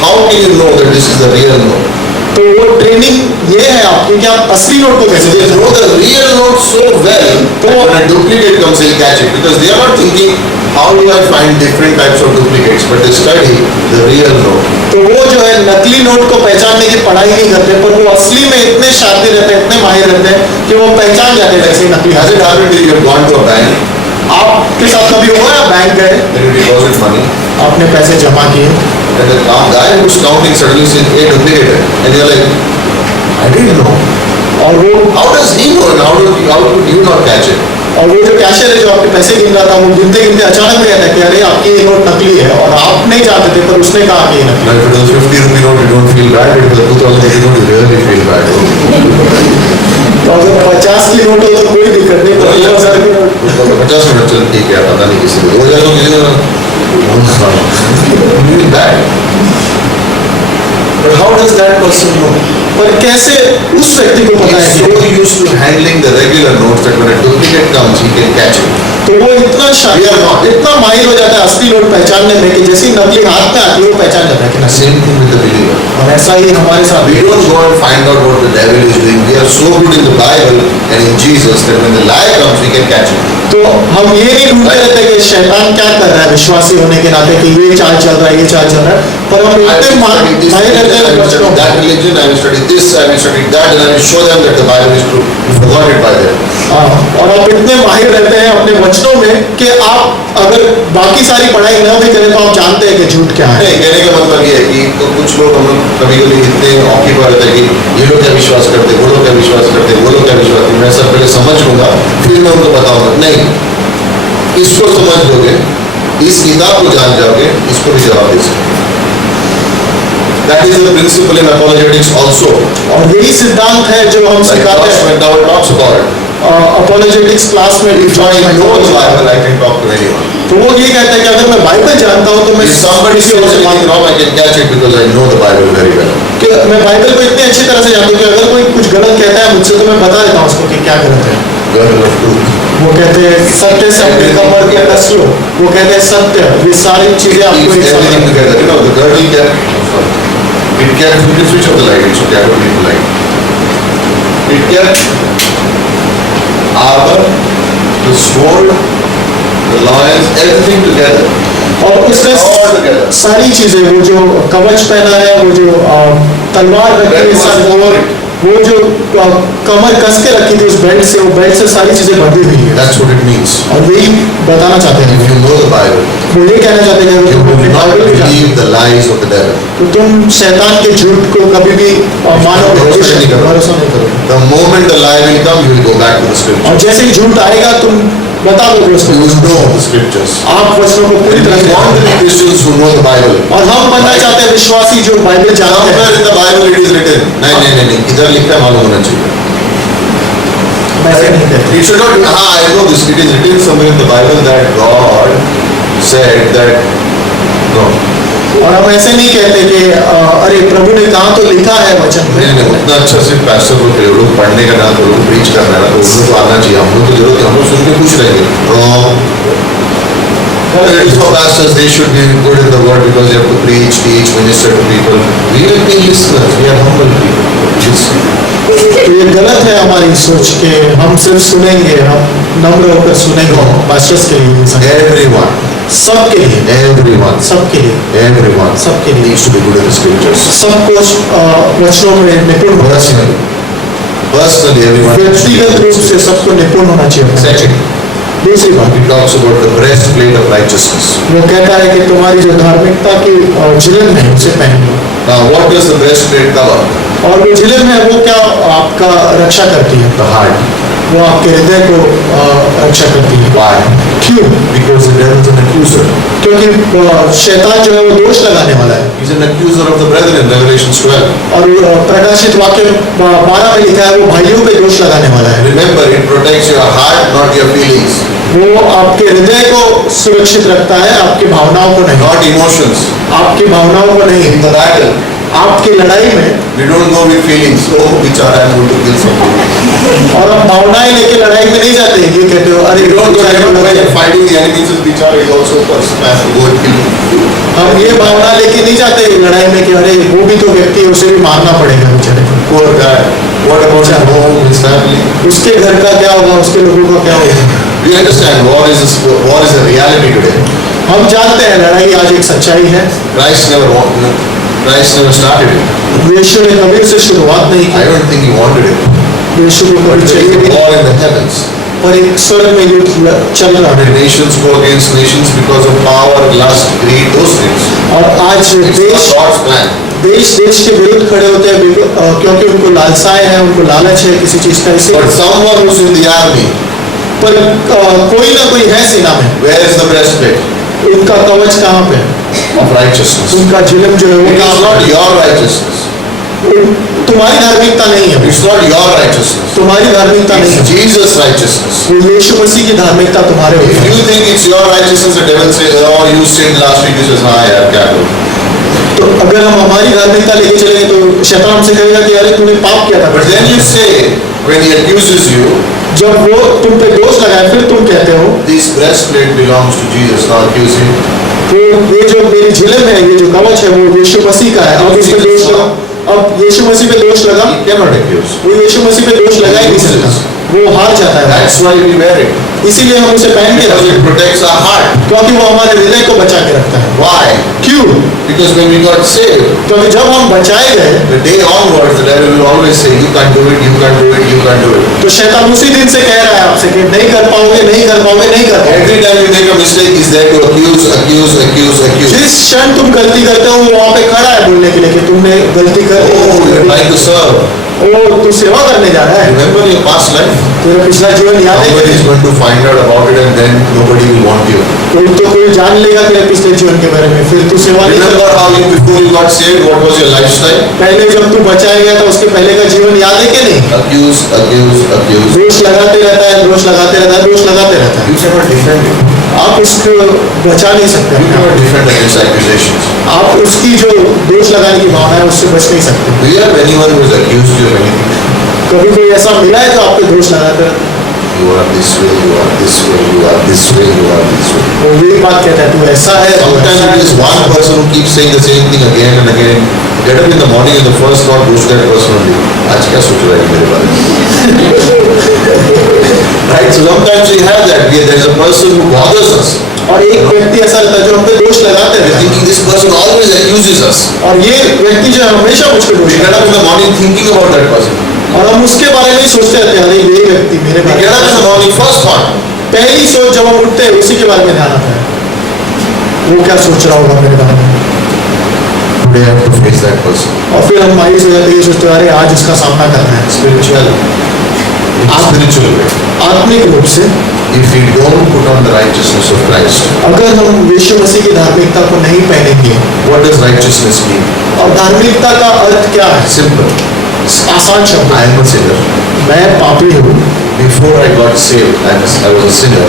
how can you know that this is the real note? तो वो ट्रेनिंग ये है आपकी कि आप असली नोट को कैसे So they पहचानें. know the real note so well that when a duplicate comes, they'll catch it. Because they are not thinking, how do I find different types of duplicates? But they study the real note. तो वो जो है नकली note को पहचानने की पढ़ाई नहीं करते, पर वो असली में इतने शातिर रहते हैं, इतने माहिर रहते हैं कि वो पहचान जाते हैं कैसे नकली. Has it happened to you? You have gone to a bank, आपके साथ कभी हुआ है बैंक गए, then you deposit money, आपने पैसे जमा किए and the guy who's counting suddenly says, hey, duplicate. And you're like, I didn't know. और वो How does he know? And how could you not catch it? और वो जो कैशियर है जो आपके पैसे गिन रहा था, वो गिनते गिनते अचानक में कहता है कि अरे आपकी ये नोट नकली है, और आप नहीं जानते थे, पर उसने कहा कि ये नकली Now, if it was a 50 rupee note, you don't feel bad. If it was a 2000 rupee note, you really feel bad. है. तो अगर 50 की नोट हो तो कोई दिक्कत नहीं, पर 2000 की नोट 50 मिनट चल ठीक है, पता नहीं किसी को 2000 को किसी को feel bad. But how does that person know? पर कैसे उस व्यक्ति को पता He's है so कि, used to handling the regular notes that when a duplicate comes, he can catch it. तो वो इतना शातिर, इतना माहिर हो जाता है असली नोट पहचानने में कि जैसे ही नकली हाथ में आती है वो पहचान जाता है कि नकली. Same thing with the believer. और ऐसा ही हमारे साथ We don't go and find out what the devil is doing. We are so good in the Bible and in Jesus that when the lie comes, we can catch it. तो हम ये नहीं ढूंढते रहते कि शैतान क्या कर रहा है विश्वासी होने के नाते कि ये चाल चल रहा है, ये चाल चल रहा है, पर हम I इतने will study this माहिर रहते religion, I हैं will study वचनों that में. religion, I will study this, I will study that, and I will show them that the Bible is true. You forgot it by then. हाँ, और आप इतने माहिर रहते हैं अपने वचनों में कि आप अगर बाकी सारी पढ़ाई न भी करें तो आप जानते हैं कि झूठ क्या है. नहीं, कहने का मतलब ये है कि तो कुछ लोग हम लोग कभी-कभी इतने ऑक्यूपाइड होते हैं कि ये लोग क्या विश्वास करते, वो लोग क्या विश्वास करते, वो लोग क्या विश्वास करते, मैं सब पहले समझ लूंगा, फिर मैं उनको बताऊंगा. नहीं, इसको समझ लोगे, इस किताब को जान जाओगे, इसको भी जवाब दे सकते. That is the principle in apologetics also. और यही सिद्धांत है जो हम Like सिखाते Josh हैं McDowell talks about it. Apologetics class में. If I know the Bible, I can talk to anyone. तो वो ये कहता है कि अगर मैं बाइबल जानता हूँ तो मैं If somebody किसी says और से anything बात wrong, I can catch it because I know the Bible very well. कि मैं बाइबल को इतनी अच्छी तरह से जानता हूँ कि अगर कोई कुछ गलत कहता है मुझसे तो मैं बता देता हूँ उसको कि क्या गलत है. Girl of truth. वो कहते हैं सत्य से अपनी कमर के कस लो. वो कहते हैं सत्य, ये सारी चीजें आपको Keeps एक साथ everything रखनी together. You know, the girdle kept. It kept. You can switch off the light. It's okay. I don't need the light. It kept armor, the sword, the loins, everything together. और उसने All together. सारी चीजें, वो जो कवच पहना है, वो जो तलवार रखी That है, was सारी- over it. वो जो कमर कस के रखी थी उस बेल्ट से, वो बेल्ट से सारी चीजें बंधी हुई है. That's what it means. और यही बताना चाहते हैं If you know the Bible, वो ये कहना चाहते हैं कि अगर you तुम will अपनी not बाइबल को जानते believe the lies of the devil. हो, तो तुम शैतान के झूठ को कभी भी मानोगे, भरोसा नहीं करोगे. भरोसा नहीं करोगे. The moment the lie will come, you will go back to the और scriptures. जैसे ही झूठ आएगा तुम बता दोगे उसको. You will know the scriptures. आप वचनों को पूरी And तरह we से want to be Christians who know the Bible. और हम बनना चाहते हैं विश्वासी जो बाइबल जानते हैं. Somewhere in the Bible it is written. नहीं, इधर लिखा है, मालूम होना चाहिए. वैसे नहीं कहते. It should not be, I know this. It is written somewhere in the Bible that God said that, no. और हम ऐसे नहीं कहते कि अरे प्रभु ने कहा तो लिखा है वचन में. नहीं, उतना अच्छा सिर्फ पैसर को लोग पढ़ने का ना, तो लोग प्रीच करना है ना, तो उनको तो आना चाहिए. हम लोग तो जरूरत है, हम लोग सुन के खुश रहेंगे. Wrong. It is for pastors, they should be good in the word because they have to preach, teach, minister to people. We will be listeners. We are humble people. Listen. तो ये गलत है हमारी सोच के हम सिर्फ सुनेंगे, हम नम्र होकर सुनेंगे. पास्टर्स के लिए नहीं, Everyone, सबके लिए, everyone, सबके लिए, everyone सबके लिए, needs to be good in the scriptures. सबको वचनों में निपुण होना चाहिए. Personally, everyone. व्यक्तिगत रूप से सबको निपुण होना चाहिए. Second, दूसरी बात, he talks about the breastplate of righteousness. वो कहता है कि तुम्हारी जो धार्मिकता की झिलम है उसे पहन लो. Now, what does the breastplate cover? और वो झिलम है वो क्या आपका रक्षा करती है? The heart. वो आपके हृदय को रक्षा करती है. Why? क्यों? Because the devil is an accuser. क्योंकि शैतान जो है वो दोष लगाने वाला है. He's an an accuser of the brethren, Revelation 12. और प्रकाशित वाक्य 12 में लिखा है वो भाइयों पे दोष लगाने वाला है। Remember, it protects your heart, not your feelings, वो आपके हृदय को सुरक्षित रखता है, आपकी भावनाओं को नहीं। not emotions. आपकी भावनाओं को नहीं। In the battle, आपकी लड़ाई में we don't go with feelings. Oh, बिचारा, I'm going to kill somebody. और आप भावनाएं लेके लड़ाई में नहीं जाते, ये कहते हो अरे You don't go बेचारे को when लड़ाई- you're fighting the enemy, says बिचारा is also a person. I have to go and kill him. हम ये भावना लेके नहीं जाते लड़ाई में कि अरे वो भी तो व्यक्ति है, उसे भी मारना पड़ेगा बेचारे को। Poor guy. What about his home, his family? उसके घर का क्या होगा, उसके लोगों का क्या होगा। We understand war is a reality today. हम जानते हैं लड़ाई आज एक सच्चाई है। Christ never started it. यीशु ने कभी उसे शुरुआत नहीं I की। don't think he wanted it. यीशु को But कभी there चाहिए is a नहीं। war in the heavens. और एक स्वर्ग में युद्ध चल रहा The है nations go against nations because of power, lust, greed, those things. और आज It's देश not God's plan. देश के विरुद्ध खड़े होते हैं क्योंकि उनको लालसाएं हैं, उनको लालच है किसी चीज का। इसी But someone who's in the army, पर कोई ना कोई है सेना में, where is the breastplate उनका कवच कहाँ पे है? of righteousness? उनका झिलम जो है वो It is कहाँ not पे your righteousness. है? तुम्हारी धार्मिकता नहीं है, It's not your righteousness. तुम्हारी धार्मिकता नहीं It's है, Jesus' righteousness. वो यीशु मसीह की धार्मिकता तुम्हारे If ऊपर you है। think it's your righteousness, the devil says, oh, you sinned last week. You says, हाँ यार क्या करूँ? तो अगर हम हमारी धार्मिकता लेके चलेंगे तो शैतान हमसे कहेगा कि अरे तूने पाप किया था। But then you say, when he accuses you, जब वो तुम पे दोष लगाए फिर तुम कहते हो this breastplate belongs to Jesus, now accuse him. कि ये जो मेरी झिलम है, ये जो कवच है वो यीशु मसीह का है। अब इस पे दोष लगा, अब यीशु मसीह पे दोष लगा, He cannot accuse. वो यीशु मसीह पे दोष लगा ही नहीं सकता, वो हार जाता है। That's why we wear it. इसीलिए हम उसे पहन के Because रखते it हैं, protects our heart. क्योंकि वो हमारे हृदय को बचा के रखता है। Why? क्यों? Because when we got saved, क्योंकि जब हम बचाए गए the day onwards, the devil will always say, you can't do it, you can't do it, you can't do it. तो शैतान उसी दिन से कह रहा है आपसे कि नहीं कर पाओगे, नहीं कर पाओगे, नहीं कर पाओगे। Every time you make a mistake, he's there to accuse, accuse, accuse, accuse. जिस क्षण तुम गलती करते हो वो वहाँ पे खड़ा है बोलने के लिए कि तुमने गलती कर Oh, you're the. trying to serve. ओ तू सेवा करने जा रहा है, Remember your past life? तेरा पिछला जीवन याद है Somebody is कि going to find out about it and then nobody will want you. कोई जान लेगा तेरे पिछले जीवन के बारे में, फिर तू सेवा नहीं Remember कर। how you, before you got saved, what was your lifestyle? पहले जब तू बचाया गया था उसके पहले का जीवन याद है कि नहीं? Accuse, accuse, accuse. दोष लगाते रहता है, दोष लगाते रहता है, दोष लगाते रहता है। You cannot defend it. आप उसको बचा नहीं सकते You अपने आप cannot defend against accusations. को। आप उसकी जो दोष लगाने की भावना है उससे बच नहीं सकते। Do you have anyone who has accused you of anything? कभी कोई ऐसा मिला है जो आप पे दोष लगाता है? You are this way, you are this way, you are this way, you are this way. वो यही बात कहता है तू ऐसा है, तू Sometimes ऐसा it is है। one person who keeps saying the same thing again and again. Get up in the morning and the first thought goes to that person only. आज क्या सोच रहा है मेरे बारे में? Right? So sometimes we have that. There is a person who bothers us. और एक व्यक्ति ऐसा रहता है जो हम पे दोष लगाते We are रहता है, thinking this person always accuses us. और ये व्यक्ति जो है हमेशा मुझ पे दोष We get लगाता up in the morning thinking about that person. है और हम उसके बारे में ही सोचते रहते हैं, अरे ये व्यक्ति मेरे We बारे get up in the में। morning, first thought. पहली सोच जब हम उठते हैं उसी के बारे में ध्यान आता है, वो क्या सोच रहा होगा मेरे बारे में। Today I have to face that person. और फिर हम मायूस हो जाते हैं, ये सोचते हैं अरे आज इसका सामना करना है। Spiritual. Spiritual way. आत्मिक रूप से If we don't put on the righteousness of Christ, अगर हम यीशु मसीह की धार्मिकता को नहीं पहनेंगे, what does righteousness mean? और धार्मिकता का अर्थ क्या है? Simple. आसान शब्द, I am a sinner. मैं पापी हूँ। Before I got saved, I was a sinner.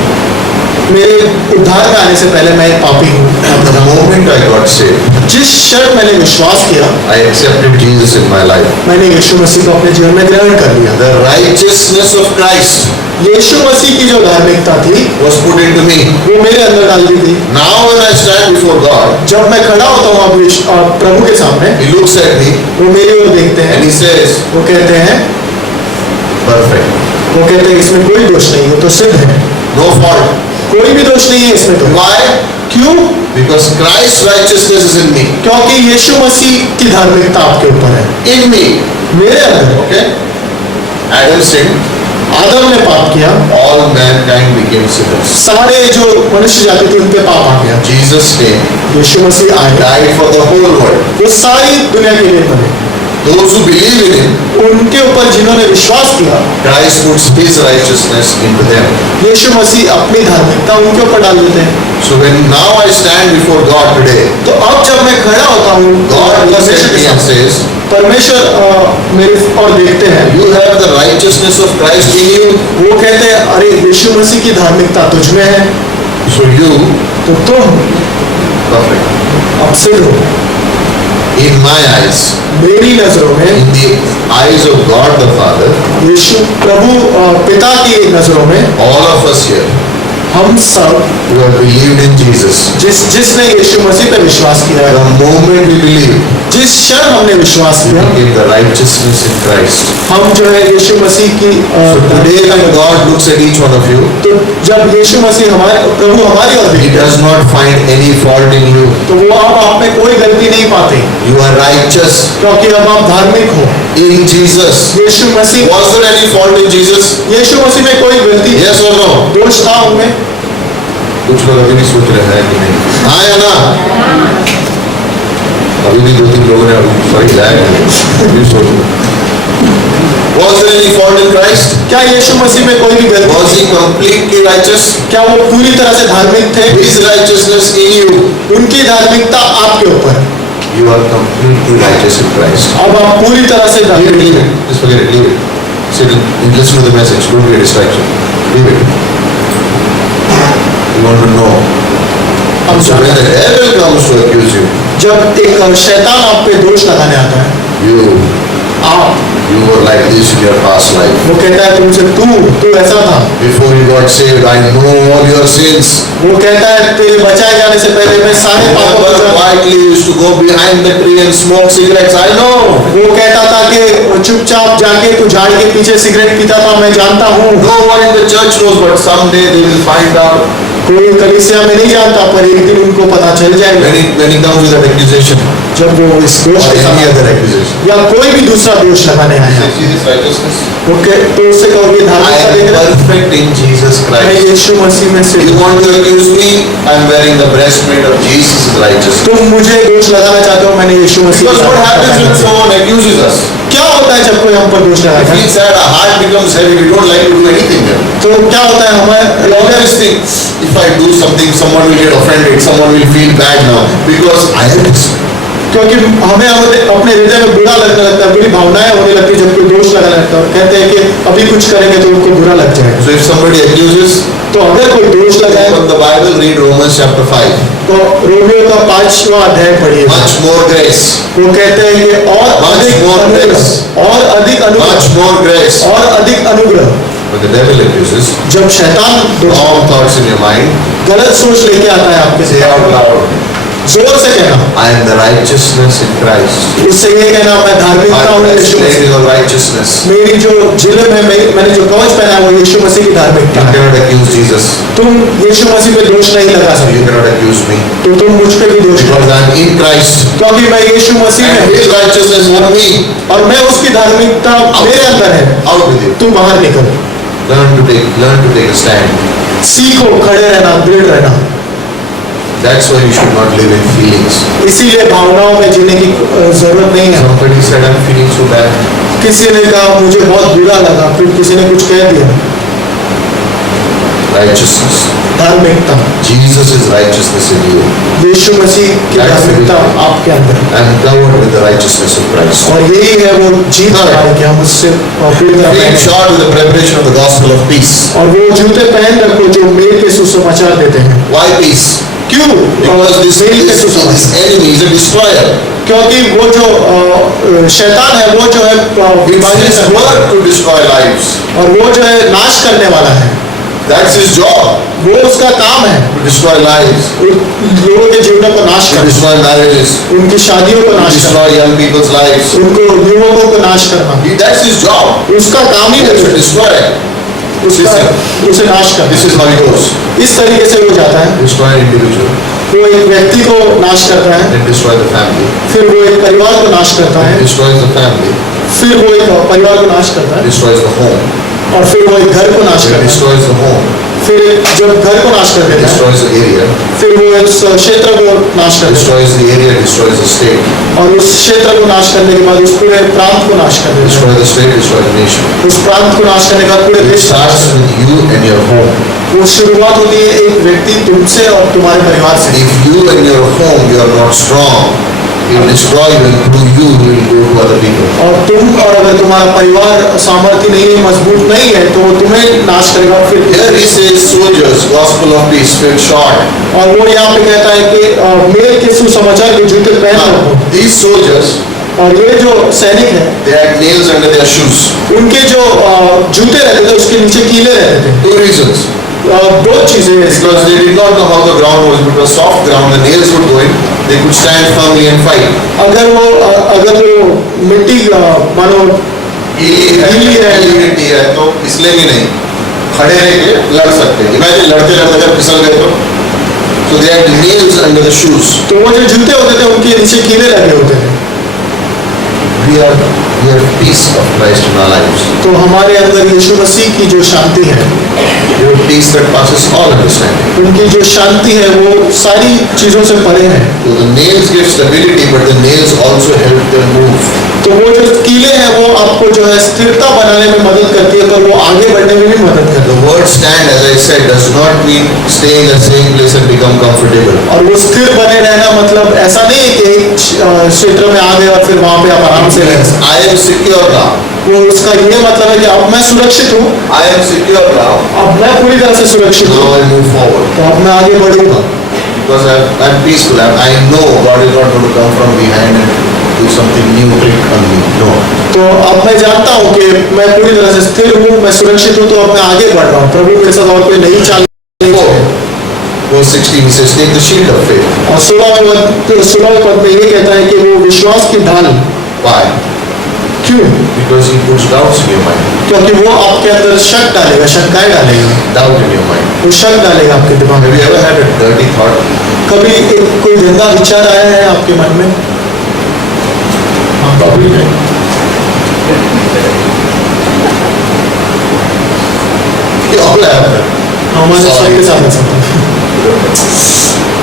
मेरे उद्धार में आने से पहले मैं एक पापी हूँ। The moment I got saved, जिस क्षण मैंने विश्वास किया, I accepted Jesus in my life. मैंने यीशु मसीह को अपने जीवन में ग्रहण कर लिया। The righteousness of Christ यीशु मसीह की जो धार्मिकता थी was put into me. वो मेरे अंदर डाल दी थी। Now when I stand before God, जब मैं खड़ा होता हूँ अब प्रभु के सामने, He looks at me वो मेरी ओर देखते हैं, and He says, वो कहते हैं perfect. इसमें कोई दोष नहीं, वो तो सिद्ध है, No fault. कोई भी दोष नहीं है इसमें तो। Why? क्यों? Because Christ's righteousness is in me. क्योंकि यीशु मसीह की धार्मिकता आपके ऊपर है, In me. मेरे अंदर। Okay? Adam sinned. आदम ने पाप किया, All mankind became sinners. सारे जो मनुष्य जाति थी उन पे पाप आ गया। Jesus came, यीशु मसीह आए, died for the whole world. वो सारी दुनिया के लिए मरे। Those who believe in Him, उनके ऊपर जिन्होंने विश्वास किया, Christ puts His righteousness into them. यीशु मसीह अपनी धार्मिकता उनके ऊपर डाल देते हैं। So when now I stand before God today, तो अब जब मैं खड़ा होता हूँ God looks परमेश्वर at के me and सामने says, परमेश्वर मेरे और देखते हैं, you have the righteousness of Christ in you. वो कहते हैं अरे यीशु मसीह की धार्मिकता तुझ में है, So you, तो तुम perfect. अब सिद्ध हो। In my eyes, मेरी नजरों में, in the eyes of God the Father, यीशु प्रभु पिता की नजरों में, all of us here हम सब who have believed in Jesus, जिसने यीशु मसीह पे विश्वास किया है, the moment we believe, जिस क्षण हमने विश्वास we किया, became the righteousness in Christ. हम जो है यीशु मसीह की So today when God looks at each one of you, तो जब यीशु मसीह हमारे प्रभु हमारी ओर He देखते हैं, does not find any fault in you. तो वो अब आप में कोई गलती नहीं पाते, You are righteous क्योंकि अब आप धार्मिक हो। in Jesus. Yeshu Masih, Was there any fault in Jesus? यीशु मसीह में कोई गलती, Yes or no? दोष था उनमें? कुछ लोग अभी भी सोच रहे हैं कि नहीं, हाँ या ना? अभी भी 2-3 लोगों ने सही अभी सोच रहे। Was there any fault in Christ? क्या यीशु मसीह में कोई भी गलती Was थी? He completely righteous? क्या वो पूरी तरह से धार्मिक थे? His righteousness in you. उनकी धार्मिकता आपके ऊपर, You are completely righteous in Christ. अब आप पूरी तरह से Leave it, धार्मिक leave it. Just forget it, leave it. Sit and listen to the message. Don't be a distraction. Leave it. You want to know. अब So when the devil comes to accuse you, जब एक शैतान आप पे दोष लगाने आता है, you were like this in your past life. वो कहता है तुमसे तू ऐसा था, Before you got saved, I know all your sins. वो कहता है तेरे बचाए जाने से पहले मैं सारे पापों को Remember, जानता हूं। quietly you used to go behind the tree and smoke cigarettes. I know. वो कहता था कि चुपचाप जाके तू झाड़ के पीछे सिगरेट पीता था, मैं जानता हूँ। No one in the church knows, but someday they will find out. कोई कलीसिया में नहीं जानता, पर एक दिन उनको पता चल जाएगा। When he comes with that accusation, जब वो इस or दोष के any साथ other accusation, या कोई भी दूसरा दोष लगाने आया, see this righteousness? ओके, तो उससे कहोगे I धार्मिकता am देख रहे हैं? perfect in Jesus मैं Christ. यीशु मसीह में से, You want to accuse me? I am wearing the breastplate of Jesus' righteousness. तुम मुझे दोष लगाना चाहते हो, मैंने यीशु मसीह Because what happens when का someone accuses us? क्या होता है जब कोई हम पर दोष It लगाता है? means that our heart becomes heavy. We don't like to do anything then. तो क्या होता है We हमें, always think, if I do something, someone will get offended, someone will feel bad now because I am this. क्योंकि हमें अपने हृदय में बुरा लगने लगता है, बुरी भावनाएं होने लगती है जब कोई दोष लगाने लगता है, और कहते हैं कि अभी कुछ करेंगे तो उनको बुरा लग जाएगा। So if somebody accuses, तो अगर कोई दोष लगाए open the Bible, read Romans chapter 5. तो रोमियो का 5वां अध्याय पढ़िए। Much more grace, वो कहते हैं कि और Much अधिक more अनुग्रह, grace. और अधिक much अनुग्रह, more grace. और अधिक अनुग्रह। When the devil accuses, जब शैतान दोष, wrong thoughts in your mind, गलत सोच लेके आता है आपके say out साथ, loud, जोर से कहना, I am the righteousness in Christ. उससे ये कहना मैं धार्मिकता My हूँ यीशु breastplate Masih, is of righteousness. मेरी जो जिल्म है, मैंने जो कवच पहना है वो यीशु मसीह की धार्मिकता You है। cannot accuse Jesus. तुम यीशु मसीह पे दोष नहीं लगा So you सकते, cannot accuse me. तो तुम मुझ पे भी दोष Because लगा, I am in Christ. क्योंकि मैं यीशु मसीह And में, His righteousness in me. और मैं उसकी धार्मिकता मेरे अंदर है। Out with you. तू बाहर निकल, Learn to take a stand. सीखो खड़े रहना, दृढ़ रहना। That's why you should not live in feelings. इसीलिए भावनाओं में जीने की जरूरत नहीं है। Somebody said, I'm feeling so bad. किसी ने कहा मुझे बहुत बुरा लगा, फिर किसी ने कुछ कह दिया, Righteousness. धार्मिकता, Jesus is righteousness in you. यीशु मसीह की धार्मिकता आपके अंदर है। And covered with the righteousness of Christ. और यही है वो जीत हमारी कि हम उससे पूरी तरह Feet पहने। shod with the preparation of the gospel of peace. और वो जूते पहन रखो जो मेल के सुसमाचार देते हैं। Why peace? क्यों? Because this enemy is a destroyer. क्योंकि वो जो शैतान है वो जो है It's विभाजन his करने वाला work to destroy lives. है, और वो जो है नाश करने वाला है, That's his job, वो उसका काम है to destroy lives, लोगों के जीवनों को नाश to करना, destroy marriages, उनकी शादियों को to नाश करना, destroy young people's lives. उनको युवकों को नाश करना, That's his job. उसका काम ही He has to है destroy. उसका, उसे नाश करना। This is how it goes. इस तरीके से वो जाता है, Destroy an individual, वो एक व्यक्ति को नाश करता है, then destroy the family, फिर वो एक परिवार को नाश करता है, then destroys the family, फिर वो एक परिवार को नाश करता है, destroys the home, और फिर वो एक घर को नाश then करता है, destroys the home, फिर जब घर को नाश कर then देता है, destroys the area, फिर वो इस क्षेत्र को नाश कर देता destroys the area, destroys the state, है, और उस क्षेत्र को नाश करने के बाद उस पूरे प्रांत को नाश कर देता है, destroy the state, destroy the nation. उस प्रांत को नाश करने के बाद पूरे It देश को नाश starts कर देता with you and your home. है। वो शुरुआत होती है एक व्यक्ति तुमसे और तुम्हारे परिवार से। If you and your home, you are not strong, He will destroy you, and through you, he will go to other people. और अगर तुम्हारा परिवार सामर्थ्य नहीं है, मजबूत नहीं है, तो वो तुम्हें नाश करेगा। फिर Here he says, soldiers, gospel of peace, fit short. और वो यहाँ पे कहता है कि मेल के सुसमाचार के जूते पहन रखो। Now, these soldiers, और ये जो सैनिक है, they had nails under their shoes. उनके जो जूते रहते थे उसके नीचे कीले रहते थे। Two reasons. दो चीजें हैं इसमें। Because they did not know how the ground was. It was soft ground, the nails would go in. They could stand firmly and fight. अगर वो मिट्टी मानो गीली है तो इसलिए भी नहीं खड़े रह के लड़ सकते हैं। इमेजिन लड़ते लड़ते अगर फिसल गए तो so they had nails under the shoes. तो वो जो जूते होते थे उनके नीचे कीले लगे होते थे। We have peace of Christ in our lives. तो हमारे अंदर यीशु मसीह की जो शांति है, We have peace that passes all understanding. उनकी जो शांति है वो सारी चीजों से परे है। So the nails give stability, but the nails also help them move. तो वो जो कीले हैं वो आपको जो है स्थिरता बनाने में मदद करती है, पर वो आगे बढ़ने में भी मदद करती The word stand, as I said, does not mean stay in the same place and become comfortable. है। और वो स्थिर बने रहना मतलब ऐसा नहीं है कि एक क्षेत्र में आ गए और फिर वहां पे आप आराम से रह सकते। I am secure now. वो उसका ये मतलब है कि अब मैं सुरक्षित हूँ, I am secure now. अब मैं पूरी तरह से सुरक्षित Now हूँ, I move forward. तो अब मैं आगे बढ़ूंगा। Because I'm peaceful. I know God is not going to come from behind and do something new trick on me. No. तो अब मैं जानता हूँ कि मैं पूरी तरह से स्थिर हूँ, मैं सुरक्षित हूँ, तो अब मैं आगे बढ़ रहा हूँ। प्रभु मेरे साथ और कोई नई चाल नहीं है। Verse 16 he says, take the shield of faith. और 16वें पद में ये कहता है कि वो विश्वास की ढाल। Why? क्यों? Because he puts doubts in your mind. क्योंकि वो आपके अंदर शक डालेगा, शंकाएं डालेगा, Doubt in your mind. वो शक डालेगा आपके दिमाग Have में। you ever had a dirty thought? कभी कोई गंदा विचार आया है आपके मन में? हाँ, कभी नहीं। We all have that. हमारे सबके साथ ऐसा होता है।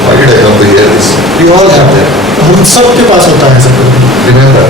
Why did I come to hear this? We all have that. हम सबके पास होता है ऐसा कभी। Remember,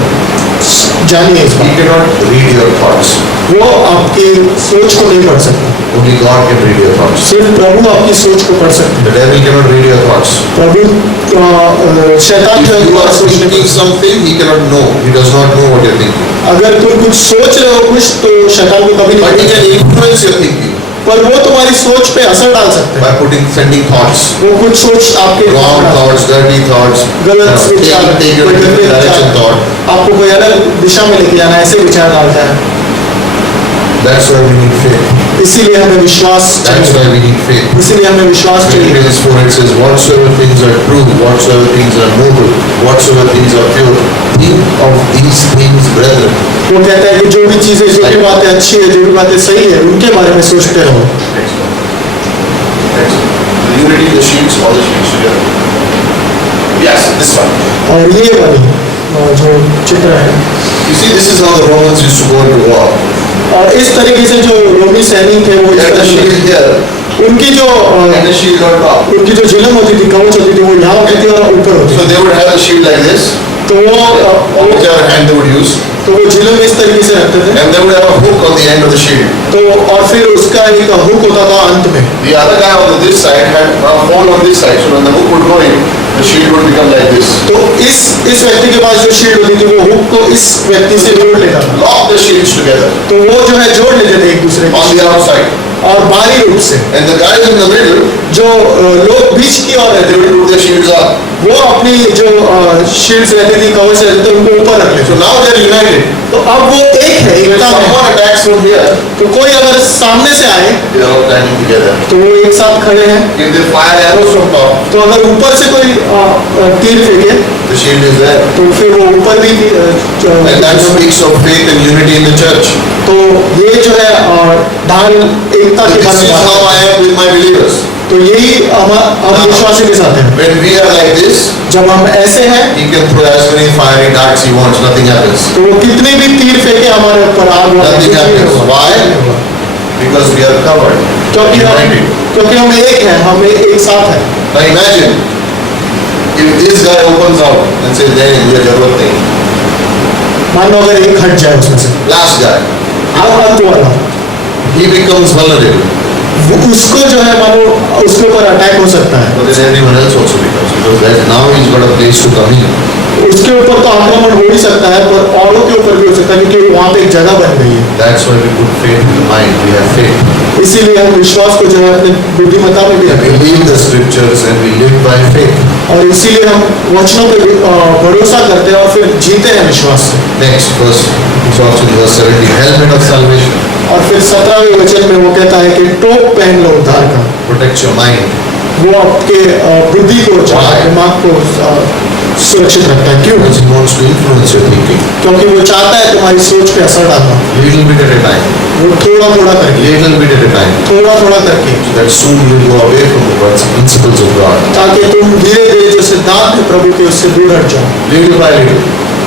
जानिए इस he बात। cannot read your thoughts. वो आपकी सोच को नहीं पढ़ सकता, Only God can read your thoughts. सिर्फ प्रभु आपकी सोच को पढ़ सकते The devil cannot read your thoughts. हैं। प्रभु शैतान जो है If you are तुम्हारा सोच नहीं thinking पढ़ सकता। something, he cannot know. He does not know what you're thinking. अगर तुम कुछ सोच रहे हो कुछ, तो शैतान को कभी But he नहीं, can influence your thinking पर वो तुम्हारी सोच पे असर डाल सकते by हैं। sending thoughts. वो कुछ सोच आपके Wrong thoughts, dirty thoughts, गलत विचार, take you in a different direction thought. आपको कोई अलग दिशा में लेके जाना, ऐसे विचार डालता है। That's why we need faith. इसीलिए हमें विश्वास That's चाहिए, why we need faith. इसीलिए हमें विश्वास चाहिए। Philippians 4 it says, whatsoever things are true, whatsoever things are noble, whatsoever things are pure, think of these things, brethren. वो कहता है कि जो भी चीजें, जो भी बातें अच्छी है, जो भी बातें सही है, उनके बारे में सोचते रहो। Next one. Next one. The unity, the sheets, all the sheets together. Yes, this one. और ये वाली जो चित्र है, You see, this is how the Romans used to go into war. और इस तरीके से जो रोमी सैनिक थे वो They इस had the तरह shield से, here उनकी जो and the shield on top. उनकी जो झिलम होती थी, कवच होती थी, वो यहाँ होती थी और ऊपर होती So थी। they would have the shield like this, तो on whichever hand they would use, तो वो झिलम इस तरीके से रखते थे। and they would have a hook on the end of the shield. तो और फिर उसका एक हुक होता था अंत में। The other guy on this side had a hole on this side, so when the hook would go in, the shield would become like this. तो इस व्यक्ति के पास जो शील्ड होती थी, वो हुक को इस व्यक्ति से जोड़ लेता था। Lock the shields together तो वो जो है जोड़ लेते थे एक दूसरे on the outside. और बाहरी रूप से And the guys in the middle, जो लोग बीच की ओर they रहते would put their shields up. वो अपनी जो शील्ड्स रहती थी, कवच रहते थे, उनको ऊपर रख लेते। So now they're united. तो अब वो एक है, If एकता में। someone attacks from here, तो कोई अगर सामने से आए they are all standing together. तो वो एक साथ खड़े हैं। If they fire arrows from top, तो अगर ऊपर से कोई तीर फेंके the shield is there. तो फिर वो ऊपर भी And that speaks of faith and unity in the church. तो ये जो है ढाल एकता So के this बारे is में how बात I am with my believers. है। तो यही हम विश्वासी के साथ है। When we are like this, जब हम ऐसे हैं he can throw as many fiery darts he wants, nothing happens. तो वो कितने भी तीर फेंके हमारे ऊपर, आग वाला Nothing कुछ नहीं happens. होगा। Why? Because we are covered. क्योंकि हम एक हैं, हम एक साथ हैं। Now imagine, if this guy opens out and says, नहीं मुझे जरूरत नहीं, मान लो अगर एक हट जाए उसमें से, last guy, अब अंत वाला, he becomes vulnerable. उसको जो है मानो उसके ऊपर अटैक हो सकता है। But then everyone else also becomes, because now he's got a place to come in. उसके ऊपर तो आक्रमण हो ही सकता है, पर औरों के ऊपर भी हो सकता है, क्योंकि वहाँ पे एक जगह बन गई है। That's why we put faith in the mind. We have faith. इसीलिए हम विश्वास को जो है अपने बुद्धिमत्ता में भी We रखें, believe the scriptures and we live by faith. और इसीलिए हम वचनों पे भी, भरोसा करते हैं और फिर जीते हैं विश्वास से। Next verse, he talks in verse 17, helmet of salvation. और फिर 17वें वचन में वो कहता है कि टोप पहन लो उद्धार का। Protect your mind. वो आपके बुद्धि को, दिमाग को सुरक्षित रखता है। क्यों? Because he wants to influence your thinking. क्योंकि वो चाहता है तुम्हारी सोच पे असर डालना। Little bit at a time. वो थोड़ा थोड़ा करके, Little bit at a time. थोड़ा थोड़ा करके, So that soon you will go away from the principles of God. ताकि तुम धीरे धीरे जो सिद्धांत है प्रभु के, उससे दूर हट जाओ। Little by little.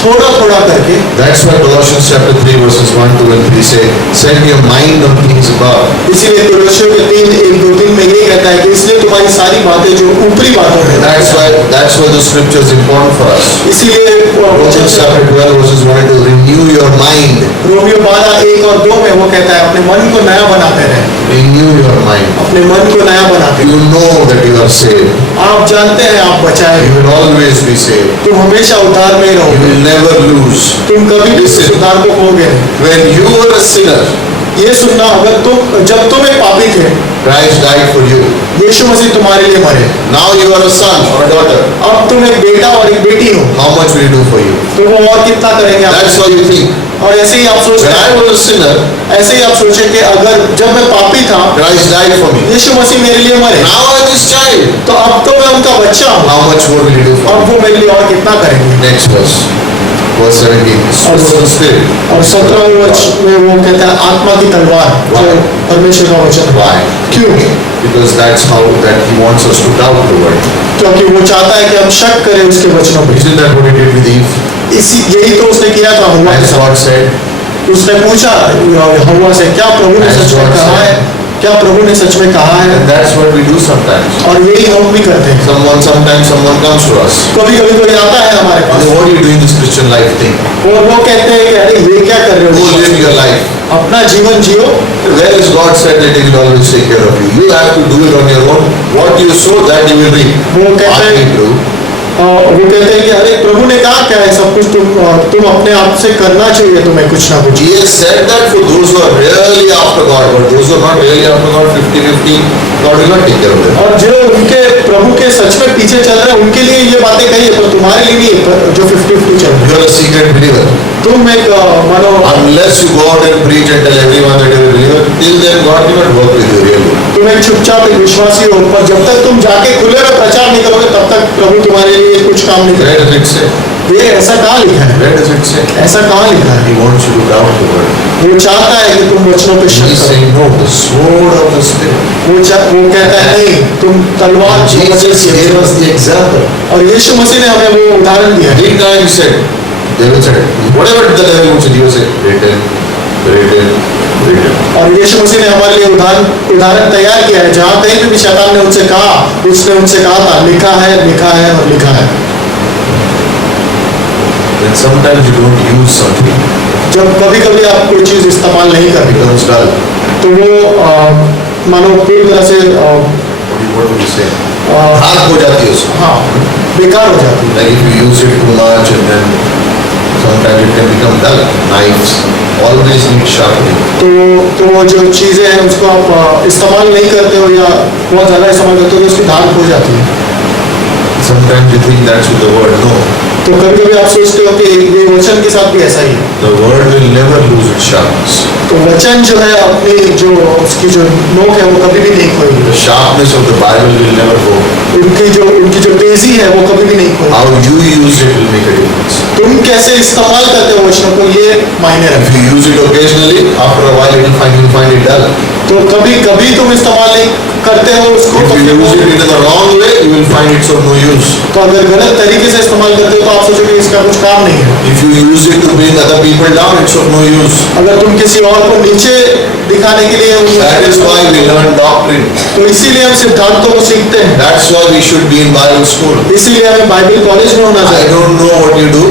थोड़ा थोड़ा करके। That's why Colossians chapter 3 verses 1, 2 and 3 say, set your mind on things above. इसीलिए कुलोसियों के 3:1-2-3 में ये कहता है कि इसलिए तुम्हारी सारी बातें जो ऊपरी बातों में। That's why the scripture is important for us. इसीलिए Romans chapter 12 verses 1 and 2, renew your mind. Romeo 12:1 और 2 में वो कहता है अपने मन को नया बनाते रहे। Renew your mind. अपने मन को नया बनाते। You know that you are saved. आप जानते हैं आप बचाए। You will always be saved. तुम हमेशा उद्धार में You रहोगे। will never lose. तुम कभी भी Listen. उद्धार को खोगे नहीं। When you were a sinner, ये सुनना, अगर जब तुम एक पापी थे, Christ died for you. यीशु मसीह तुम्हारे लिए मरे। Now you are a son or a daughter. अब तुम एक बेटा और एक बेटी हो, How much will he do for you? तो वो और कितना करेंगे आप? That's how you think. और ऐसे ही आप सोचते When I हैं, was a sinner, ऐसे ही आप सोचें कि अगर जब मैं पापी था, Christ died for me. यीशु मसीह मेरे लिए मरे, Now I am his child. तो अब तो मैं उनका बच्चा हूँ, How much more will he do for अब me? वो मेरे लिए और कितना करेंगे? Next verse. Verse 17. Sword of the Spirit. और 17वें वचन में वो कहता है आत्मा की तलवार, जो Why? परमेश्वर का वचन है। Why? क्यों? Because that's how that he wants us to doubt the word. क्योंकि वो चाहता है कि हम शक करें उसके वचनों पे। Isn't that what he did with Eve? यही तो उसने किया था हव्वा के As साथ। God said, उसने पूछा हव्वा से, क्या प्रभु ने सच में कहा है? क्या प्रभु ने सच में कहा है? and that's what we do sometimes. और यही हम भी करते हैं। Sometimes someone comes to us. कभी कभी कोई आता है हमारे पास What are you doing this Christian life thing? और वो कहते हैं कि अरे ये क्या कर रहे Go हो? live your life. अपना जीवन जियो। Where is God said that he will always take care of you? You have to do it on your own. What you sow, that you will reap. वो कहते Not हैं, me true. वो कहते हैं कि अरे प्रभु ने कहा क्या है, सब कुछ तुम अपने आप से करना चाहिए, तुम्हें कुछ ना कुछ। He has said that for those who are really after God, but those who are not really after God, 50-50, God will not take care of them. और जो उनके प्रभु के सच में पीछे चल रहे हैं उनके लिए ये बातें कही है, पर तुम्हारे लिए नहीं, पर जो 50-50 चल रहे You are a secret believer. हैं। तुम एक मानो, Unless you go out and preach and tell everyone that you are a believer, till then God will not work with you really. तुम एक चुपचाप एक विश्वासी हो, पर जब तक तुम जाके खुले में प्रचार नहीं करोगे तब तक प्रभु तुम्हारे लिए कुछ काम नहीं Where does it say? करेगा। ये ऐसा कहाँ लिखा है? Where does it say? ऐसा कहाँ लिखा है? He wants you to doubt the word. वो चाहता है कि तुम वचनों पे He शक is करो। saying no, the sword of the Spirit. वो कहता है नहीं, तुम तलवार And Jesus gave us the example. और यीशु मसीह ने हमें वो उदाहरण दिया है। 3 times he said, devil said, whatever the devil would say, he would say, written, written, written. और यीशु मसीह ने हमारे लिए उदाहरण तैयार किया है, जहाँ कहीं पे भी शैतान ने उनसे कहा, उसने उनसे कहा था लिखा है, लिखा है और लिखा है। Then sometimes you don't use something, जब कभी कभी आप कोई चीज इस्तेमाल नहीं it करते becomes dull. तो वो मानो पूरी तरह से What do you say? हाथ हो जाती है उसमें. हाँ बेकार हो जाती है। Like if you use it too much and then sometimes it can become dull. Knives always need sharpening. तो वो जो चीजें हैं उसको आप इस्तेमाल नहीं करते हो या बहुत ज्यादा इस्तेमाल करते हो तो उसकी धार खो जाती है। Sometimes you think that's with the word. No, तो कभी कभी आप सोचते हो कि ये वचन के साथ भी ऐसा ही है। the word will never lose its sharpness. तो वचन जो है अपनी जो उसकी जो नोक है वो कभी भी नहीं खोएगी। The sharpness of the Bible will never go. उनकी जो तेजी है वो कभी भी नहीं खोएगी। How you use it will make a difference. तुम कैसे इस्तेमाल करते हो वचनों को ये मायने If रखता है। you use it occasionally, after a while you'll find it dull. तो कभी कभी तुम इस्तेमाल नहीं करते हो उसको If तो you फिर use वो- it in the wrong way, you will find it's of no use. तो अगर गलत तरीके से इस्तेमाल करते हो तो आप सोचोगे इसका कुछ काम नहीं है। If you use it to bring other people down, it's of no use. अगर तुम किसी और को नीचे दिखाने के लिए That is why we learn doctrine. तो इसीलिए हम सिद्धांतों को सीखते हैं। That's why we should be in Bible school. इसीलिए हमें बाइबल कॉलेज में होना I चाहिए। don't know what you do,